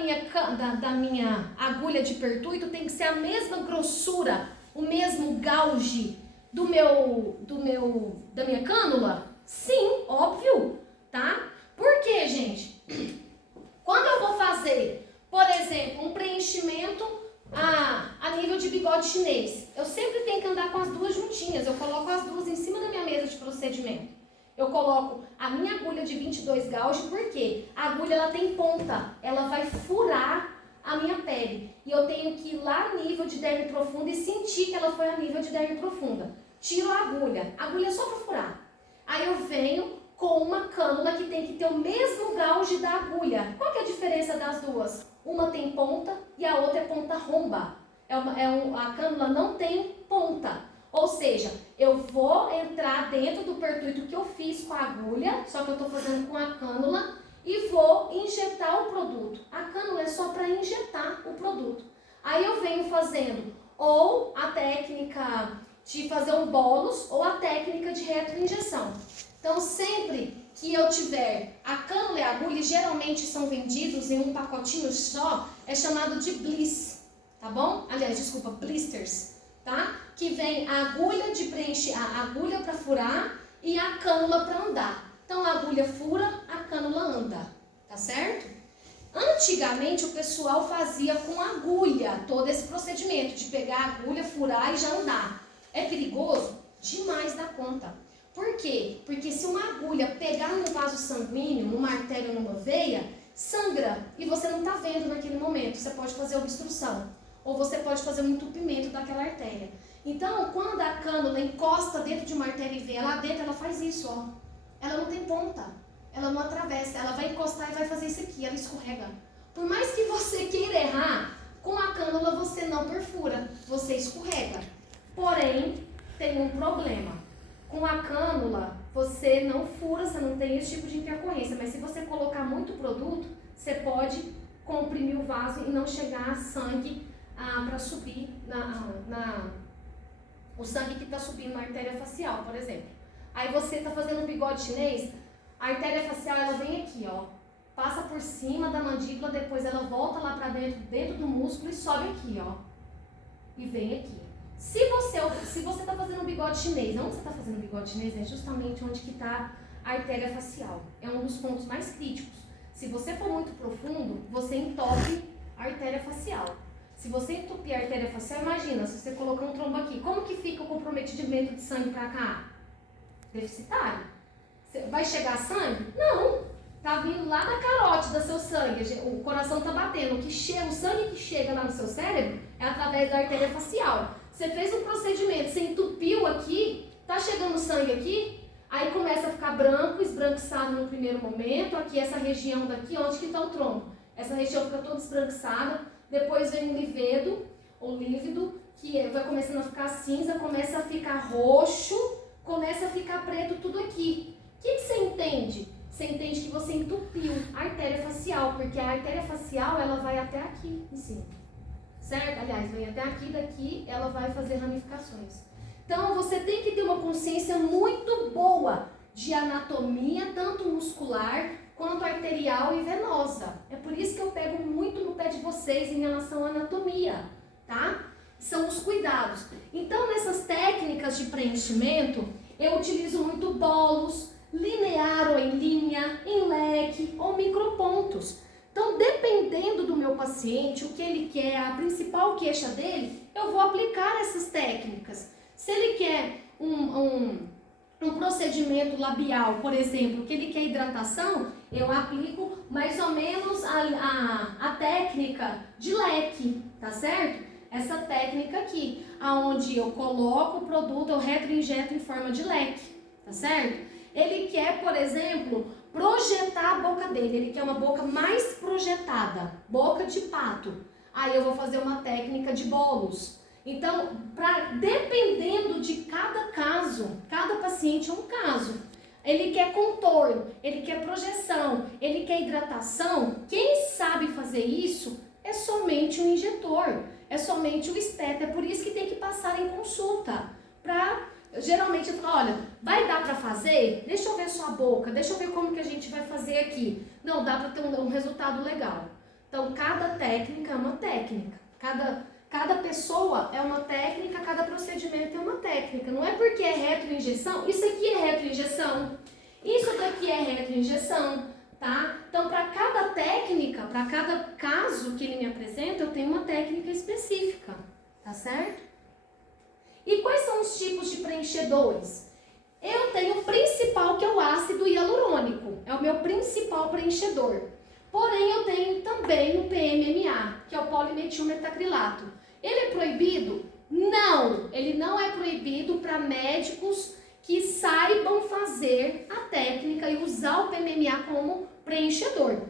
minha agulha de pertuito tem que ser a mesma grossura, o mesmo gauge da minha cânula? Sim, óbvio, tá? Por quê, gente? Quando eu vou fazer, por exemplo, um preenchimento a nível de bigode chinês, eu sempre tenho que andar com as duas juntinhas, eu coloco as duas em cima da minha mesa de procedimento. Eu coloco a minha agulha de 22 gauge, porque a agulha ela tem ponta, ela vai furar a minha pele. E eu tenho que ir lá a nível de derme profunda e sentir que ela foi a nível de derme profunda. Tiro a agulha é só para furar. Aí eu venho com uma cânula que tem que ter o mesmo gauge da agulha. Qual que é a diferença das duas? Uma tem ponta e a outra é ponta romba. A cânula não tem ponta. Ou seja, eu vou entrar dentro do pertuito que eu fiz com a agulha, só que eu estou fazendo com a cânula, e vou injetar o produto. A cânula é só para injetar o produto. Aí eu venho fazendo ou a técnica de fazer um bolus ou a técnica de retroinjeção. Então, sempre que eu tiver a cânula e a agulha, geralmente são vendidos em um pacotinho só, é chamado de bliss, tá bom? Aliás, desculpa, blisters, tá? Que vem a agulha de preencher, a agulha para furar e a cânula para andar. Então, a agulha fura, a cânula anda, tá certo? Antigamente, o pessoal fazia com agulha todo esse procedimento de pegar a agulha, furar e já andar. É perigoso? Demais da conta. Por quê? Porque se uma agulha pegar num vaso sanguíneo, numa artéria ou numa veia, sangra e você não está vendo naquele momento. Você pode fazer obstrução ou você pode fazer um entupimento daquela artéria. Então, quando a cânula encosta dentro de uma artéria e veia lá dentro, ela faz isso, ó. Ela não tem ponta, ela não atravessa, ela vai encostar e vai fazer isso aqui, ela escorrega. Por mais que você queira errar, com a cânula você não perfura, você escorrega. Porém, tem um problema. Com a cânula, você não fura, você não tem esse tipo de intercorrência, mas se você colocar muito produto, você pode comprimir o vaso e não chegar sangue para subir, o sangue que está subindo na artéria facial, por exemplo. Aí você está fazendo um bigode chinês, a artéria facial ela vem aqui, ó, passa por cima da mandíbula, depois ela volta lá para dentro do músculo e sobe aqui, ó, e vem aqui. Se você está fazendo um bigode chinês, onde você está fazendo um bigode chinês é justamente onde que está a artéria facial. É um dos pontos mais críticos. Se você for muito profundo, você entope a artéria facial. Se você entupir a artéria facial, imagina, se você colocar um trombo aqui, como que fica o comprometimento de sangue para cá? Deficitário. Vai chegar sangue? Não. Tá vindo lá da carótida seu sangue, o coração tá batendo. O sangue que chega lá no seu cérebro é através da artéria facial. Você fez um procedimento, você entupiu aqui, tá chegando sangue aqui, aí começa a ficar branco, esbranquiçado no primeiro momento, aqui essa região daqui, onde que tá o trombo? Essa região fica toda esbranquiçada, depois vem o lívido, que vai começando a ficar cinza, começa a ficar roxo, começa a ficar preto tudo aqui. O que você entende? Você entende que você entupiu a artéria facial, porque a artéria facial ela vai até aqui em cima. Certo? Aliás, vem até aqui, daqui ela vai fazer ramificações. Então, você tem que ter uma consciência muito boa de anatomia, tanto muscular, quanto arterial e venosa. É por isso que eu pego muito no pé de vocês em relação à anatomia, tá? São os cuidados. Então, nessas técnicas de preenchimento, eu utilizo muito bolos, linear ou em linha, em leque ou micropontos. Então, dependendo do meu paciente, o que ele quer, a principal queixa dele, eu vou aplicar essas técnicas. Se ele quer um procedimento labial, por exemplo, que ele quer hidratação, eu aplico mais ou menos a técnica de leque, tá certo? Essa técnica aqui, aonde eu coloco o produto, eu retroinjeto em forma de leque, tá certo? Ele quer, por exemplo, projetar a boca dele, ele quer uma boca mais projetada, boca de pato. Aí eu vou fazer uma técnica de bolos. Então, dependendo de cada caso, cada paciente é um caso. Ele quer contorno, ele quer projeção, ele quer hidratação. Quem sabe fazer isso é somente o injetor, é somente o esteta. É por isso que tem que passar em consulta. Geralmente eu falo, olha, vai dar para fazer? Deixa eu ver sua boca, deixa eu ver como que a gente vai fazer aqui. Não, dá para ter um resultado legal. Então, cada técnica é uma técnica. Cada pessoa é uma técnica, cada procedimento é uma técnica. Não é porque é retroinjeção, isso aqui é retroinjeção, isso daqui é retroinjeção, tá? Então, para cada técnica, para cada caso que ele me apresenta, eu tenho uma técnica específica, tá certo? E quais são os tipos de preenchedores? Eu tenho o principal, que é o ácido hialurônico, é o meu principal preenchedor. Porém, eu tenho também o PMMA, que é o polimetilmetacrilato. Ele é proibido? Não, ele não é proibido para médicos que saibam fazer a técnica e usar o PMMA como preenchedor.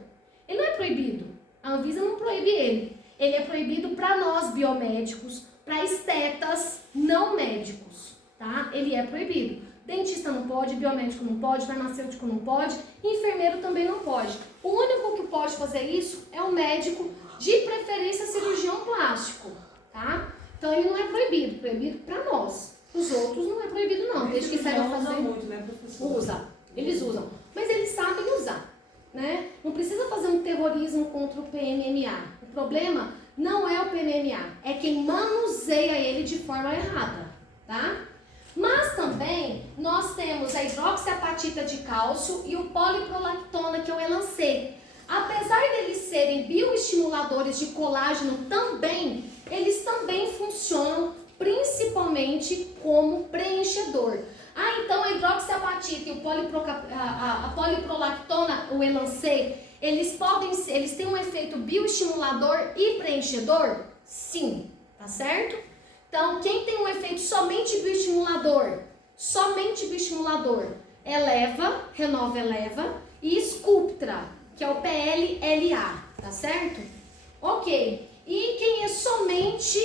Ele não é proibido, a Anvisa não proíbe ele. Ele é proibido para nós biomédicos, para estetas não médicos, tá? Ele é proibido. Dentista não pode, biomédico não pode, farmacêutico não pode, enfermeiro também não pode. O único que pode fazer isso é o médico, de preferência cirurgião plástico, tá? Então ele não é proibido para nós. Os outros não é proibido não, desde que saibam fazer. Muito, né, professor? Usa, eles usam, mas eles sabem usar, né? Não precisa fazer um terrorismo contra o PMMA. O problema não é o PMMA, é quem manuseia ele de forma errada, tá? Mas também nós temos a hidroxiapatita de cálcio e o poliprolactona, que é o Elancê. Apesar deles serem bioestimuladores de colágeno também, eles também funcionam principalmente como preenchedor. Então a hidroxiapatita e a poliprolactona, o Elancê, eles têm um efeito bioestimulador e preenchedor? Sim, tá certo? Então, quem tem um efeito somente bioestimulador, Renova Eleva e Sculptra, que é o PLLA, tá certo? Ok. E quem é somente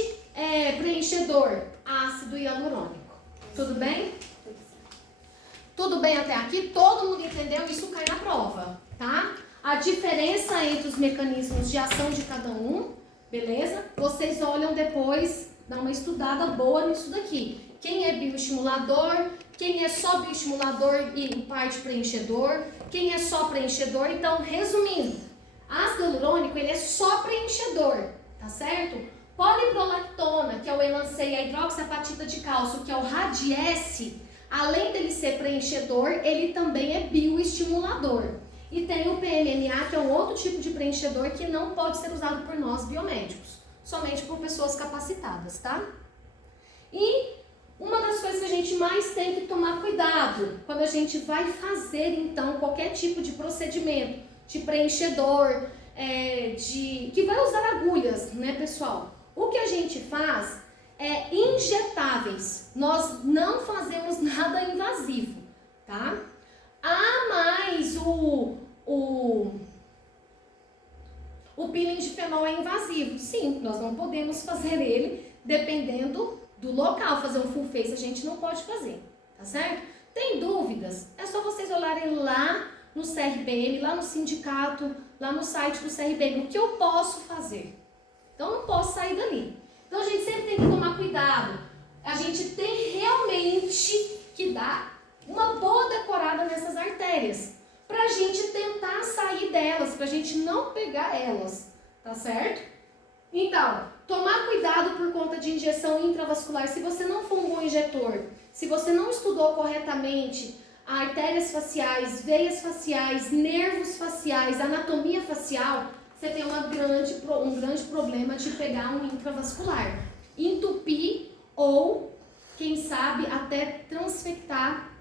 preenchedor? Ácido hialurônico. Tudo bem? Tudo bem até aqui? Todo mundo entendeu? Isso cai na prova, tá? A diferença entre os mecanismos de ação de cada um, beleza? Vocês olham depois, dá uma estudada boa nisso daqui. Quem é bioestimulador, quem é só bioestimulador e parte preenchedor, quem é só preenchedor. Então, resumindo, ácido hialurônico, ele é só preenchedor, tá certo? Poliprolactona, que é o Elancê, e a hidroxiapatita de cálcio, que é o Radiesse, além dele ser preenchedor, ele também é bioestimulador. E tem o PMMA, que é um outro tipo de preenchedor que não pode ser usado por nós biomédicos, somente por pessoas capacitadas, tá? E uma das coisas que a gente mais tem que tomar cuidado quando a gente vai fazer, então, qualquer tipo de procedimento, de preenchedor, que vai usar agulhas, né, pessoal? O que a gente faz é injetáveis. Nós não fazemos nada invasivo, tá? Mas o peeling de fenol é invasivo. Sim, nós não podemos fazer ele dependendo do local. Fazer um full face a gente não pode fazer, tá certo? Tem dúvidas? É só vocês olharem lá no CRBM, lá no sindicato, lá no site do CRBM, o que eu posso fazer. Então, eu não posso sair dali. Então, a gente sempre tem que tomar cuidado. A gente tem realmente que dar uma boa decorada nessas artérias, pra gente tentar sair delas, pra gente não pegar elas, tá certo? Então, tomar cuidado por conta de injeção intravascular. Se você não for um bom injetor, se você não estudou corretamente artérias faciais, veias faciais, nervos faciais, anatomia facial, você tem um grande problema de pegar um intravascular, entupir ou, quem sabe, até transfectar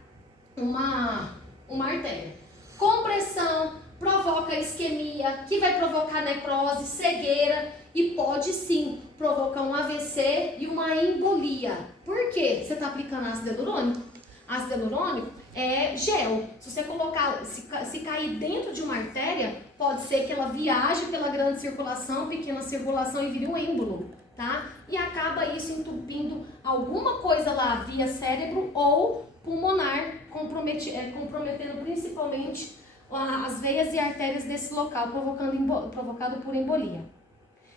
uma artéria. Compressão provoca isquemia, que vai provocar necrose, cegueira e pode sim provocar um AVC e uma embolia. Por quê? Você está aplicando ácido hialurônico? Ácido hialurônico é gel. Se você colocar, se cair dentro de uma artéria, pode ser que ela viaje pela grande circulação, pequena circulação e vire um êmbolo, tá? E acaba isso entupindo alguma coisa lá via cérebro ou pulmonar, comprometendo principalmente as veias e artérias desse local, provocado por embolia.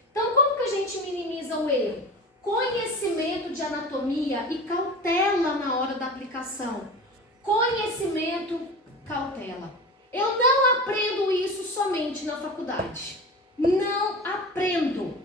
Então, como que a gente minimiza o erro? Conhecimento de anatomia e cautela na hora da aplicação. Conhecimento, cautela. Eu não aprendo isso somente na faculdade. Não aprendo,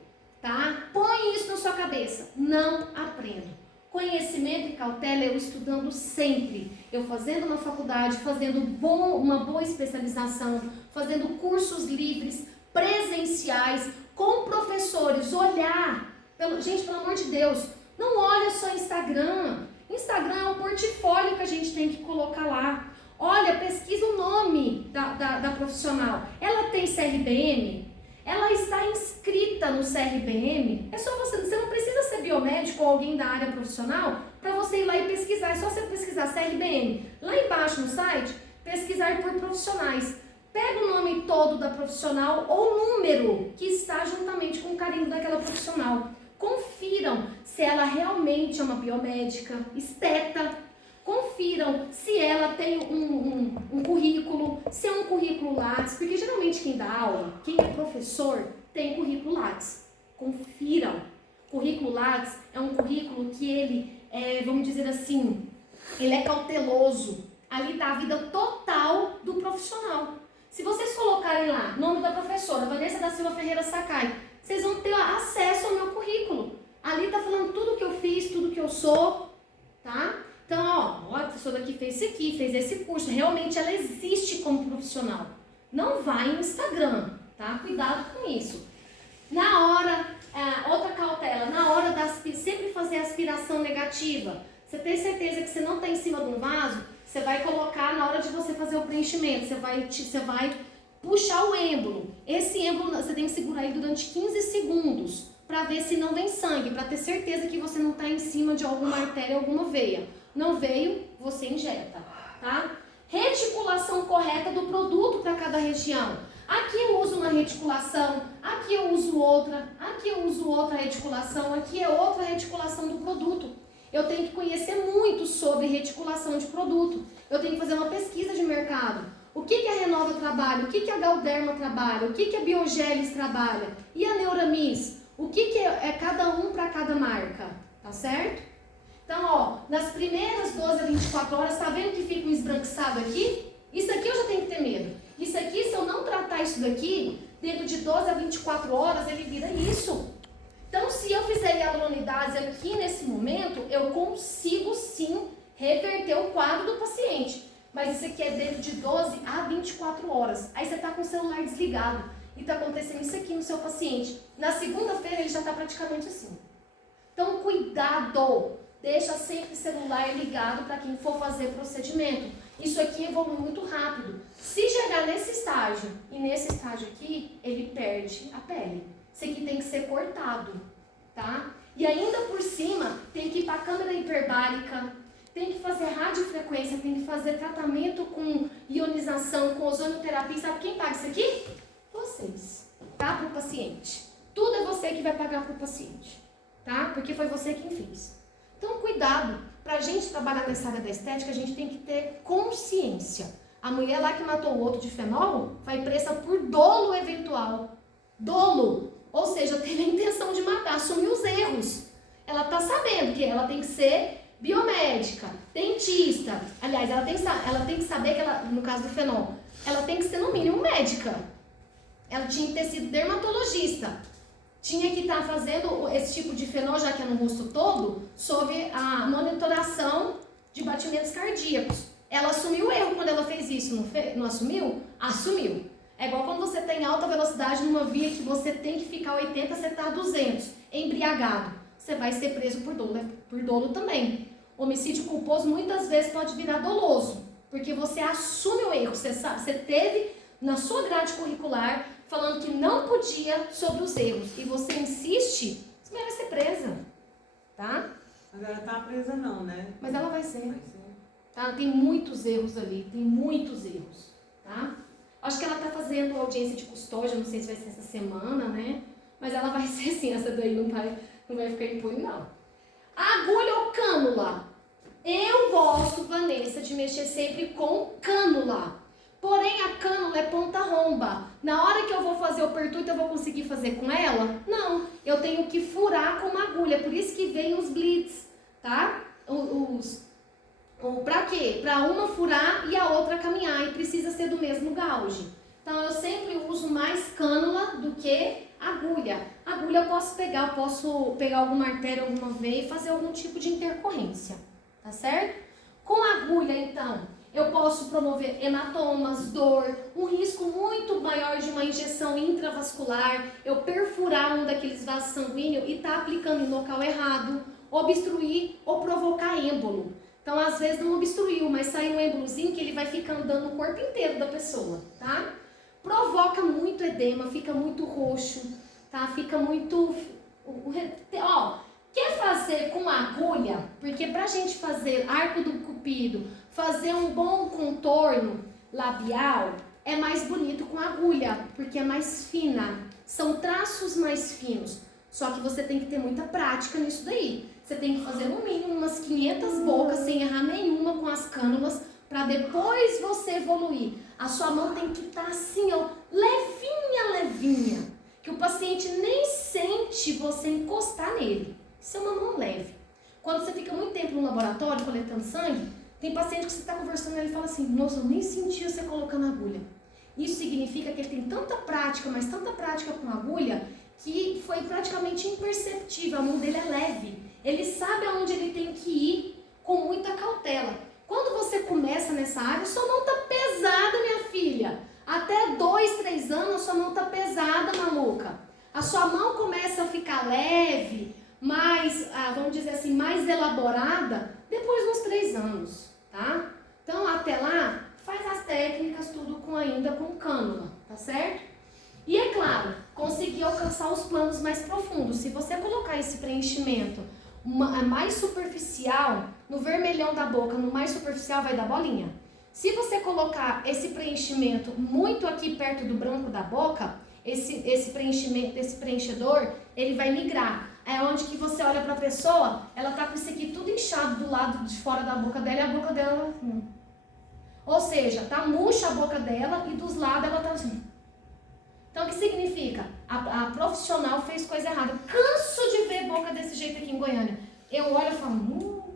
tá? Põe isso na sua cabeça. Não aprendo. Conhecimento e cautela eu estudando sempre. Eu fazendo na faculdade, fazendo uma boa especialização, fazendo cursos livres, presenciais, com professores, olhar. Gente, pelo amor de Deus, não olha só Instagram. Instagram é um portfólio que a gente tem que colocar lá. Olha, pesquisa o nome da profissional. Ela tem CRBM? Ela está inscrita no CRBM? É só você não precisa ser biomédico ou alguém da área profissional para você ir lá e pesquisar. É só você pesquisar CRBM. Lá embaixo no site, pesquisar por profissionais. Pega o nome todo da profissional ou o número que está juntamente com o carimbo daquela profissional. Confiram se ela realmente é uma biomédica, esteta. Confiram se ela tem um currículo, se é um currículo Lattes, porque geralmente quem dá aula, quem é professor, tem currículo Lattes. Confiram. Currículo Lattes é um currículo que ele é, vamos dizer assim, ele é cauteloso. Ali está a vida total do profissional. Se vocês colocarem lá, nome da professora, Vanessa da Silva Ferreira Sakai, vocês vão ter acesso ao meu currículo. Ali está falando tudo que eu fiz, tudo que eu sou, tá? Então, ó, a professora aqui fez isso aqui, fez esse curso. Realmente ela existe como profissional. Não vai no Instagram, tá? Cuidado com isso. Na hora, outra cautela, na hora sempre fazer aspiração negativa. Você tem certeza que você não está em cima de um vaso? Você vai colocar na hora de você fazer o preenchimento. Você vai puxar o êmbolo. Esse êmbolo você tem que segurar ele durante 15 segundos para ver se não vem sangue, para ter certeza que você não está em cima de alguma artéria, alguma veia. Não veio, você injeta, tá? Reticulação correta do produto para cada região. Aqui eu uso uma reticulação, aqui eu uso outra, aqui eu uso outra reticulação, aqui é outra reticulação do produto. Eu tenho que conhecer muito sobre reticulação de produto. Eu tenho que fazer uma pesquisa de mercado. O que a Renova trabalha? O que a Galderma trabalha? O que a Biogelis trabalha? E a Neuramis? O que é cada um para cada marca? Tá certo? Então, ó, nas primeiras 12 a 24 horas, tá vendo que fica um esbranquiçado aqui? Isso aqui eu já tenho que ter medo. Isso aqui, se eu não tratar isso daqui, dentro de 12 a 24 horas, ele vira isso. Então, se eu fizer hialuronidase aqui nesse momento, eu consigo sim reverter o quadro do paciente. Mas isso aqui é dentro de 12 a 24 horas. Aí você tá com o celular desligado e tá acontecendo isso aqui no seu paciente. Na segunda-feira, ele já tá praticamente assim. Então, cuidado! Deixa sempre o celular ligado para quem for fazer procedimento. Isso aqui evolui muito rápido. Se chegar nesse estágio e nesse estágio aqui, ele perde a pele. Isso aqui tem que ser cortado, tá? E ainda por cima, tem que ir para a câmara hiperbárica, tem que fazer radiofrequência, tem que fazer tratamento com ionização, com ozonioterapia. Sabe quem paga isso aqui? Vocês, tá? Para o paciente. Tudo é você que vai pagar para o paciente, tá? Porque foi você quem fez. Então, cuidado. Para a gente trabalhar nessa área da estética, a gente tem que ter consciência. A mulher lá que matou o outro de fenol vai presa por dolo eventual. Dolo. Ou seja, teve a intenção de matar, assumiu os erros. Ela está sabendo que ela tem que ser biomédica, dentista. Aliás, ela tem que saber que ela, no caso do fenol, ela tem que ser no mínimo médica. Ela tinha que ter sido dermatologista. Tinha que estar fazendo esse tipo de fenol, já que é no rosto todo, sob a monitoração de batimentos cardíacos. Ela assumiu o erro quando ela fez isso, não assumiu? Assumiu. É igual quando você tem alta velocidade numa via que você tem que ficar 80, você está a 200, embriagado. Você vai ser preso por dolo também. Homicídio culposo muitas vezes pode virar doloso, porque você assume o erro, você teve na sua grade curricular falando que não podia sobre os erros, e você insiste, você vai ser presa, tá? Mas ela tá presa não, né? Mas ela vai ser. Vai ser. Tá? Tem muitos erros ali, tem muitos erros, tá? Acho que ela tá fazendo audiência de custódia, não sei se vai ser essa semana, né? Mas ela vai ser sim, essa daí não vai. Não vai ficar impune, não. Agulha ou cânula? Eu gosto, Vanessa, de mexer sempre com cânula. Porém, a cânula é ponta romba. Na hora que eu vou fazer o pertuito, eu vou conseguir fazer com ela? Não. Eu tenho que furar com uma agulha. Por isso que vem os blitz, tá? Pra quê? Pra uma furar e a outra caminhar. E precisa ser do mesmo gauge. Então, eu sempre uso mais cânula do que agulha. Agulha eu posso pegar algum martelo, alguma veia e fazer algum tipo de intercorrência. Tá certo? Com agulha, então, eu posso promover hematomas, dor, um risco muito maior de uma injeção intravascular, eu perfurar um daqueles vasos sanguíneos e tá aplicando em local errado, obstruir ou provocar êmbolo. Então, às vezes não obstruiu, mas sai um êmbolozinho que ele vai ficar andando no corpo inteiro da pessoa, tá? Provoca muito edema, fica muito roxo, tá? Fica muito... Quer fazer com agulha? Porque pra gente fazer arco do cupido, fazer um bom contorno labial, é mais bonito com agulha, porque é mais fina. São traços mais finos. Só que você tem que ter muita prática nisso daí. Você tem que fazer no mínimo umas 500 bocas sem errar nenhuma com as cânulas, para depois você evoluir. A sua mão tem que estar assim, ó, levinha, levinha. Que o paciente nem sente você encostar nele. Isso é uma mão leve. Quando você fica muito tempo no laboratório coletando sangue, tem paciente que você está conversando e ele fala assim, nossa, eu nem senti você colocando agulha. Isso significa que ele tem tanta prática, mas tanta prática com agulha, que foi praticamente imperceptível. A mão dele é leve. Ele sabe aonde ele tem que ir com muita cautela. Quando você começa nessa área, sua mão tá pesada, minha filha. Até 2, 3 anos, sua mão tá pesada, maluca. A sua mão começa a ficar leve, mais, vamos dizer assim, mais elaborada, depois dos 3 anos, tá? Então, até lá, faz as técnicas tudo ainda com cânula, tá certo? E é claro, conseguir alcançar os planos mais profundos. Se você colocar esse preenchimento mais superficial, no vermelhão da boca, no mais superficial, vai dar bolinha. Se você colocar esse preenchimento muito aqui perto do branco da boca, esse preenchimento, esse preenchedor, ele vai migrar. É onde que você olha pra pessoa, ela tá com isso aqui tudo inchado do lado de fora da boca dela e a boca dela... Ou seja, tá murcha a boca dela e dos lados ela tá assim. Então, o que significa? A profissional fez coisa errada. Eu canso de ver boca desse jeito aqui em Goiânia. Eu olho e falo,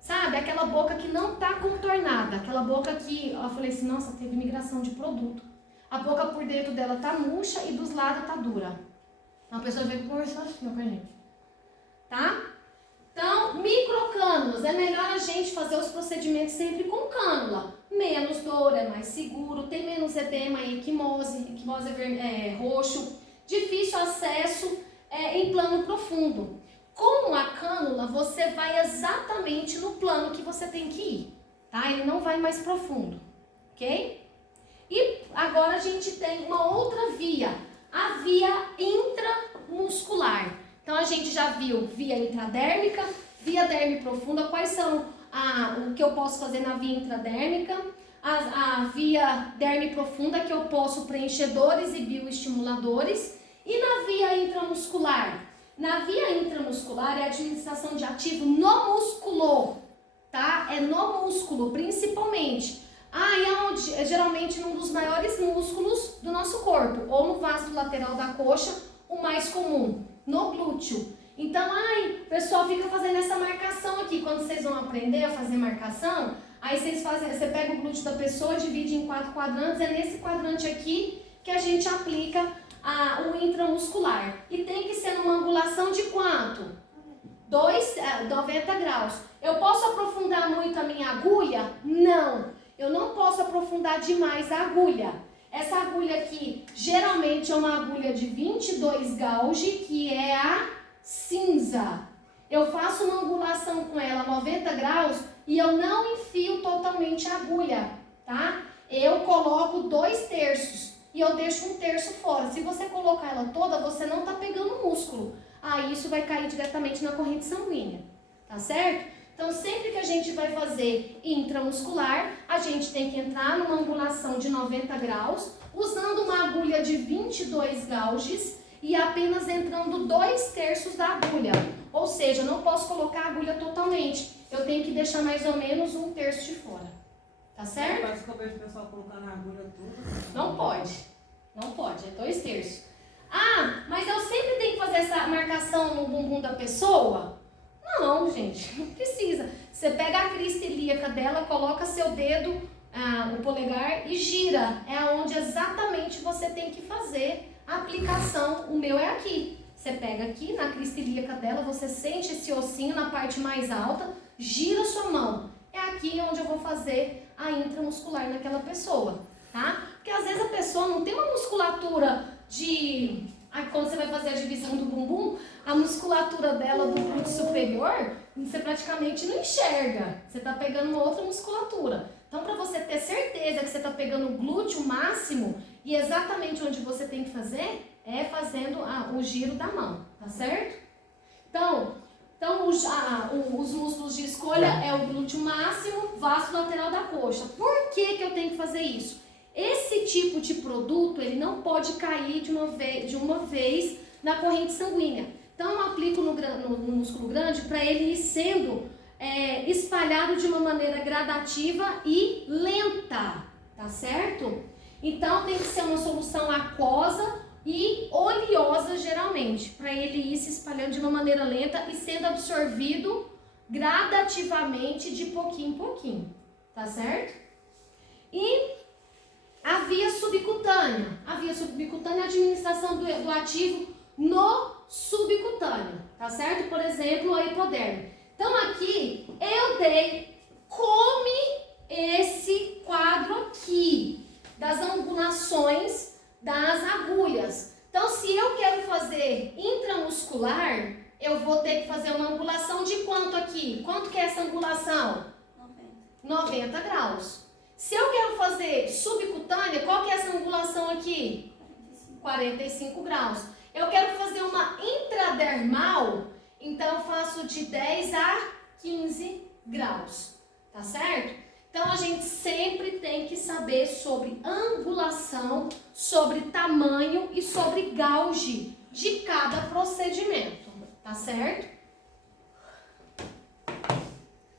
sabe? Aquela boca que não tá contornada. Aquela boca que, eu falei assim, nossa, teve migração de produto. A boca por dentro dela tá murcha e dos lados tá dura. Então, a pessoa veio conversar assim com a gente. Tá? Então, microcânulas. É melhor a gente fazer os procedimentos sempre com cânula. Menos dor, é mais seguro, tem menos edema e equimose roxo, difícil acesso em plano profundo. Com a cânula, você vai exatamente no plano que você tem que ir, tá? Ele não vai mais profundo, ok? E agora a gente tem uma outra via, a via intramuscular. Então a gente já viu via intradérmica, via derme profunda, quais são o que eu posso fazer na via intradérmica, a via derme profunda, que eu posso preenchedores e bioestimuladores, e na via intramuscular. Na via intramuscular é a administração de ativo no músculo, tá? É no músculo, principalmente. E aonde? É geralmente num dos maiores músculos do nosso corpo, ou no vasto lateral da coxa, o mais comum, no glúteo. Então, o pessoal fica fazendo essa marcação aqui. Quando vocês vão aprender a fazer marcação, aí você pega o glúteo da pessoa, divide em 4 quadrantes, é nesse quadrante aqui que a gente aplica o intramuscular. E tem que ser numa angulação de quanto? 90 graus. Eu posso aprofundar muito a minha agulha? Não, eu não posso aprofundar demais a agulha. Essa agulha aqui, geralmente é uma agulha de 22 gauge, que é a cinza. Eu faço uma angulação com ela 90 graus e eu não enfio totalmente a agulha, tá? Eu coloco 2/3 e eu deixo 1/3 fora. Se você colocar ela toda, você não tá pegando músculo. Isso vai cair diretamente na corrente sanguínea, tá certo? Então, sempre que a gente vai fazer intramuscular, a gente tem que entrar numa angulação de 90 graus, usando uma agulha de 22 gauges, e apenas entrando 2/3 da agulha. Ou seja, eu não posso colocar a agulha totalmente. Eu tenho que deixar mais ou menos 1/3 de fora. Tá certo? Parece que eu vejo o pessoal colocando a agulha toda. Não pode. Não pode, é 2/3. Ah, mas eu sempre tenho que fazer essa marcação no bumbum da pessoa? Não, gente, não precisa. Você pega a crista ilíaca dela, coloca seu dedo, o polegar e gira. É onde exatamente você tem que fazer a aplicação. O meu é aqui. Você pega aqui na crista ilíaca dela, você sente esse ossinho na parte mais alta, gira sua mão. É aqui onde eu vou fazer a intramuscular naquela pessoa, tá? Porque às vezes a pessoa não tem uma musculatura de... Aí quando você vai fazer a divisão do bumbum, a musculatura dela do glúteo superior, você praticamente não enxerga. Você tá pegando uma outra musculatura. Então, para você ter certeza que você tá pegando o glúteo máximo e exatamente onde você tem que fazer, é fazendo o giro da mão, tá certo? Então os músculos de escolha é o glúteo máximo, vasto lateral da coxa. Por que eu tenho que fazer isso? Esse tipo de produto, ele não pode cair de uma vez na corrente sanguínea. Então, eu aplico no músculo grande para ele ir sendo espalhado de uma maneira gradativa e lenta, tá certo? Então, tem que ser uma solução aquosa e oleosa, geralmente, para ele ir se espalhando de uma maneira lenta e sendo absorvido gradativamente de pouquinho em pouquinho, tá certo? E a via subcutânea. A via subcutânea é a administração do ativo no subcutâneo, tá certo? Por exemplo, a hipoderme. Então aqui eu dei esse quadro aqui das angulações das agulhas. Então, se eu quero fazer intramuscular, eu vou ter que fazer uma angulação de quanto aqui? Quanto que é essa angulação? 90 graus. Se eu quero fazer subcutânea, qual que é essa angulação aqui? 45 graus. Eu quero fazer uma intradermal, então eu faço de 10 a 15 graus, tá certo? Então a gente sempre tem que saber sobre angulação, sobre tamanho e sobre gauge de cada procedimento, tá certo?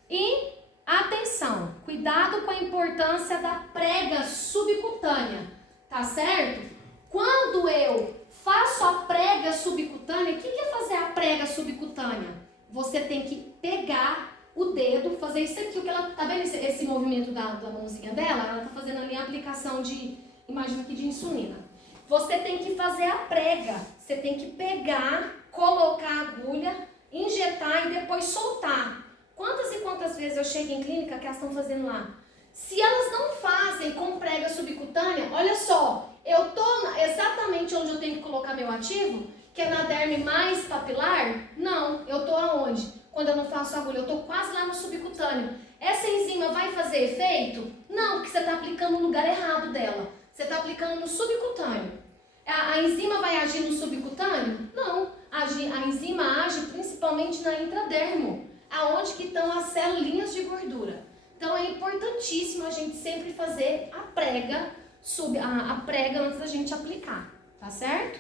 E atenção, cuidado com a importância da prega subcutânea, tá certo? Quando eu faço a prega subcutânea, o que é fazer a prega subcutânea? Você tem que pegar o dedo, fazer isso aqui, o que ela tá vendo esse movimento da mãozinha dela? Ela tá fazendo ali a aplicação de, imagina aqui, de insulina. Você tem que fazer a prega, você tem que pegar, colocar a agulha, injetar e depois soltar. Quantas e quantas vezes eu chego em clínica que elas estão fazendo lá? Se elas não fazem com prega subcutânea, olha só, eu tô exatamente onde eu tenho que colocar meu ativo, que é na derme mais papilar? Não, eu tô aonde? Quando eu não faço agulha, eu tô quase lá no subcutâneo. Essa enzima vai fazer efeito? Não, porque você está aplicando no lugar errado dela. Você está aplicando no subcutâneo. A enzima vai agir no subcutâneo? Não, a enzima age principalmente na intradermo, aonde que estão as celulinhas de gordura. Então é importantíssimo a gente sempre fazer a prega antes da gente aplicar, tá certo?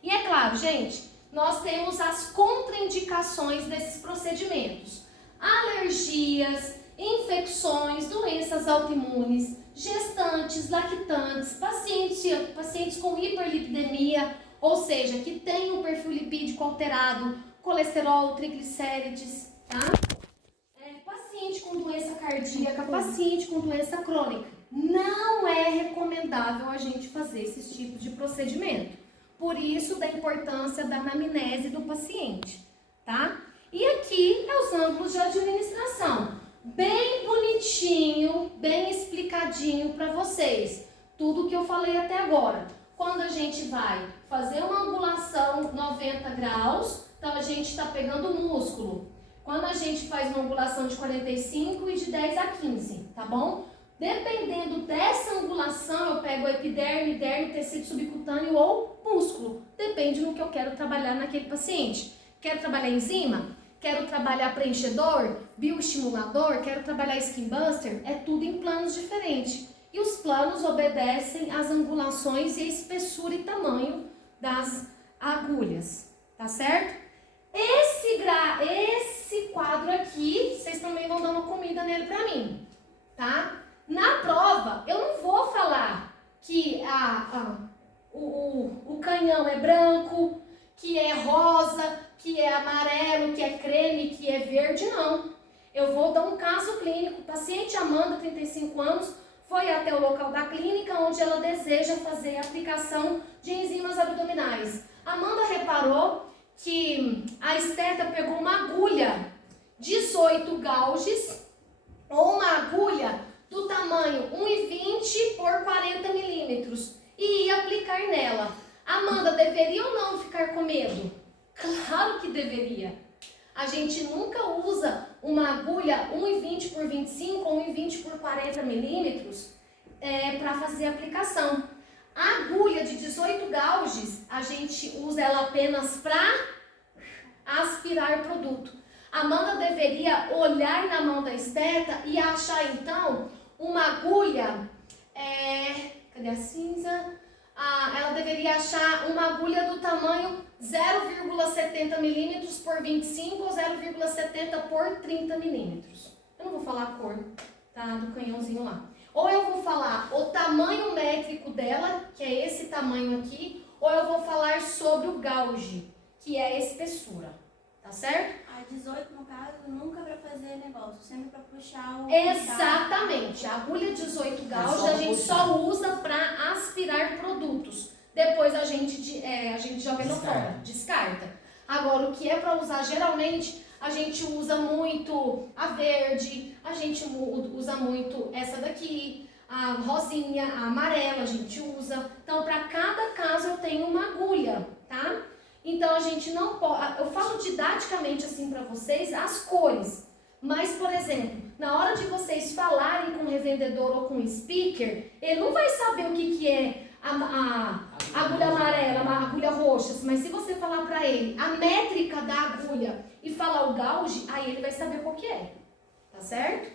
E é claro, gente, nós temos as contraindicações desses procedimentos. Alergias, infecções, doenças autoimunes, gestantes, lactantes, pacientes com hiperlipidemia, ou seja, que tem um perfil lipídico alterado, colesterol, triglicérides, tá? Paciente com doença cardíaca, paciente com doença crônica. Não é recomendável a gente fazer esses tipos de procedimento. Por isso, da importância da anamnese do paciente, tá? E aqui é os ângulos de administração. Bem bonitinho, bem explicadinho para vocês. Tudo que eu falei até agora. Quando a gente vai fazer uma angulação 90 graus, então a gente está pegando o músculo. Quando a gente faz uma angulação de 45 e de 10 a 15, tá bom? Dependendo dessa angulação, eu pego a epiderme, derme, tecido subcutâneo ou músculo. Depende do que eu quero trabalhar naquele paciente. Quero trabalhar enzima? Quero trabalhar preenchedor, bioestimulador? Quero trabalhar skin buster? É tudo em planos diferentes. E os planos obedecem às angulações e a espessura e tamanho das agulhas, tá certo? Esse quadro aqui, vocês também vão dar uma comida nele pra mim, tá? Na prova, eu não vou falar que o canhão é branco, que é rosa, que é amarelo, que é creme, que é verde, não. Eu vou dar um caso clínico. Paciente Amanda, 35 anos, foi até o local da clínica onde ela deseja fazer a aplicação de enzimas abdominais. Amanda reparou que a esteta pegou uma agulha 18 gauges ou uma agulha do tamanho 1,20 por 40 milímetros e ia aplicar nela. Amanda, deveria ou não ficar com medo? Claro que deveria. A gente nunca usa uma agulha 1,20 por 25 ou 1,20 por 40 milímetros para fazer a aplicação. A agulha de 18 gauges, a gente usa ela apenas para aspirar o produto. Amanda deveria olhar na mão da esteta e achar então uma agulha, cadê a cinza? Ela deveria achar uma agulha do tamanho 0,70 milímetros por 25 ou 0,70 por 30 milímetros. Eu não vou falar a cor, tá, do canhãozinho lá. Ou eu vou falar o tamanho métrico dela, que é esse tamanho aqui, ou eu vou falar sobre o gauge, que é a espessura, tá certo? A 18, no caso, nunca para fazer negócio, sempre para puxar o... Exatamente, a agulha 18 gauge a gente só usa para aspirar produtos. Depois a gente joga no fora, descarta. Agora, o que é para usar geralmente, a gente usa muito a verde, a gente usa muito essa daqui, a rosinha, a amarela a gente usa. Então, para cada caso eu tenho uma agulha, tá? Então, a gente não pode... Eu falo didaticamente assim para vocês as cores. Mas, por exemplo, na hora de vocês falarem com o revendedor ou com o speaker, ele não vai saber o que é a agulha amarela, a agulha roxa. Mas se você falar para ele a métrica da agulha e falar o gauge, aí ele vai saber qual que é. Tá certo?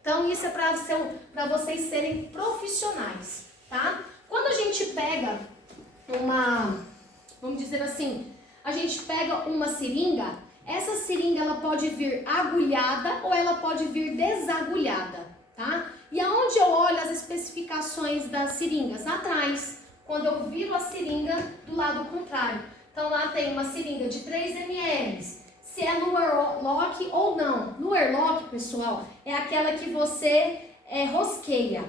Então, isso é para vocês serem profissionais, tá? Quando a gente pega vamos dizer assim, a gente pega uma seringa, essa seringa ela pode vir agulhada ou ela pode vir desagulhada, tá? E aonde eu olho as especificações das seringas? Atrás, quando eu viro a seringa do lado contrário. Então lá tem uma seringa de 3 ml, se é Luer Lock ou não. Luer Lock, pessoal, é aquela que você rosqueia.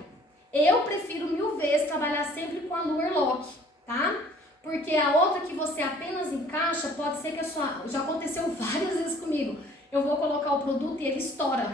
Eu prefiro 1000 vezes trabalhar sempre com a Luer Lock, tá? Porque a outra que você apenas encaixa, pode ser que já aconteceu várias vezes comigo. Eu vou colocar o produto e ele estoura,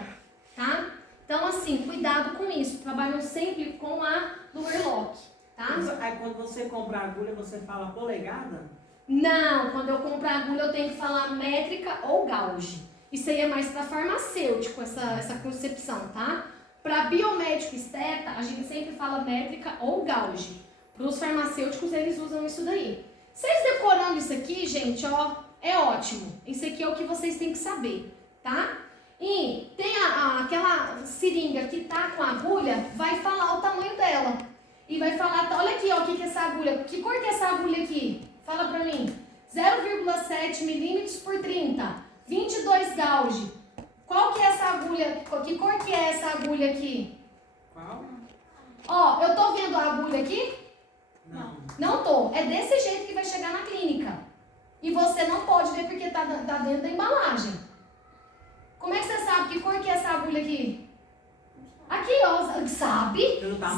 tá? Então, assim, cuidado com isso. Trabalham sempre com a Luer Lock, tá? Aí, quando você compra a agulha, você fala polegada? Não, quando eu compro a agulha, eu tenho que falar métrica ou gauge. Isso aí é mais para farmacêutico, essa concepção, tá? Para biomédico esteta, a gente sempre fala métrica ou gauge. Para os farmacêuticos, eles usam isso daí. Vocês decorando isso aqui, gente, ó, é ótimo. Isso aqui é o que vocês têm que saber, tá? E tem aquela seringa que tá com a agulha, vai falar o tamanho dela. E vai falar, olha aqui, ó, o que é essa agulha? Que cor que é essa agulha aqui? Fala pra mim. 0,7 milímetros por 30. 22 gauge. Qual que é essa agulha? Que cor que é essa agulha aqui? Qual? Ó, eu tô vendo a agulha aqui? Não. Não tô. É desse jeito que vai chegar na clínica. E você não pode ver porque tá dentro da embalagem. Como é que você sabe que cor que é essa agulha aqui? Aqui, ó, sabe? 0,7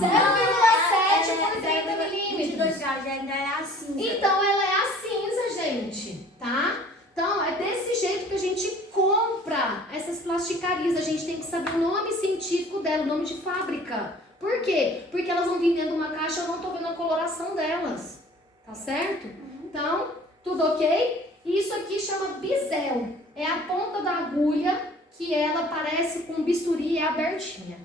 por 30 milímetros. 22 graus, ainda é a cinza. Então, ela é a cinza, gente, tá? Então, é desse jeito que a gente compra essas plasticarias. A gente tem que saber o nome científico dela, o nome de fábrica. Por quê? Porque elas vão vir dentro de uma caixa, eu não tô vendo a coloração delas. Tá certo? Então, tudo ok? Isso aqui chama bisel. É a ponta da agulha que ela parece com bisturi e é abertinha.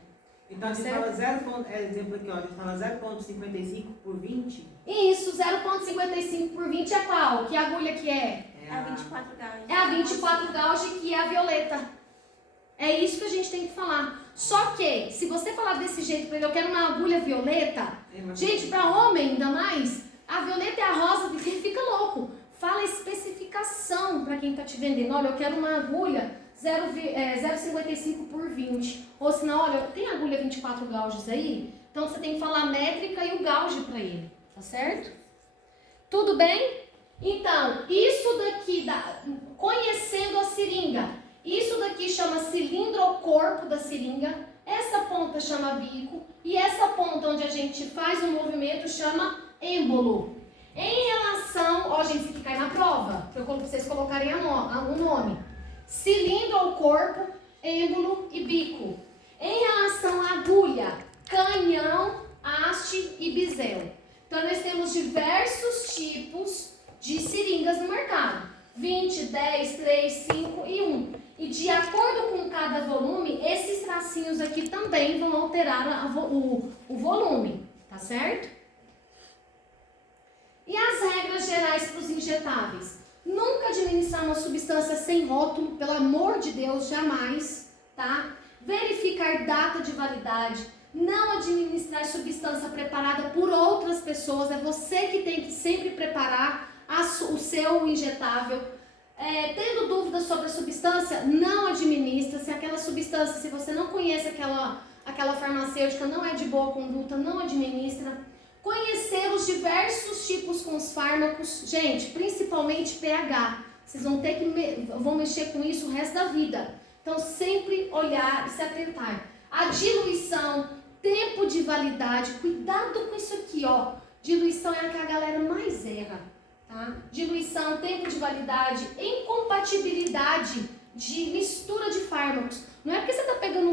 Então a gente fala 0, exemplo aqui, ó, a gente fala 0,55 por 20. Isso, 0,55 por 20 é qual? Que agulha que é? É a 24 gauge. É a 24 gauge, que é a violeta. É isso que a gente tem que falar. Só que, se você falar desse jeito pra ele, eu quero uma agulha violeta, gente, pra homem ainda mais, A violeta e a rosa fica louco. Fala a especificação para quem está te vendendo. Olha, eu quero uma agulha 0,55 por 20. Ou senão, olha, tem agulha 24 gauges aí? Então você tem que falar a métrica e o gauge para ele, tá certo? Tudo bem? Então, isso daqui, conhecendo a seringa, isso daqui chama cilindro ou corpo da seringa, essa ponta chama bico e essa ponta onde a gente faz o movimento chama êmbolo. Em relação, ó gente, isso aqui cai na prova, para vocês colocarem o nome. Cilindro ou corpo, êmbolo e bico. Em relação à agulha, canhão, haste e bisel. Então, nós temos diversos tipos de seringas no mercado. 20, 10, 3, 5 e 1. E de acordo com cada volume, esses tracinhos aqui também vão alterar o volume, tá certo? E as regras gerais para os injetáveis? Nunca administrar uma substância sem rótulo, pelo amor de Deus, jamais, tá? Verificar data de validade, não administrar substância preparada por outras pessoas, é você que tem que sempre preparar o seu injetável. Tendo dúvidas sobre a substância, não administra. Se aquela substância, se você não conhece aquela farmacêutica, não é de boa conduta, não administra. Conhecer os diversos tipos com os fármacos, gente, principalmente pH. Vocês vão ter que vão mexer com isso o resto da vida. Então, sempre olhar e se atentar. A diluição, tempo de validade, cuidado com isso aqui, ó. Diluição é a que a galera mais erra, tá? Diluição, tempo de validade, incompatibilidade de mistura de fármacos. Não é porque você tá pegando um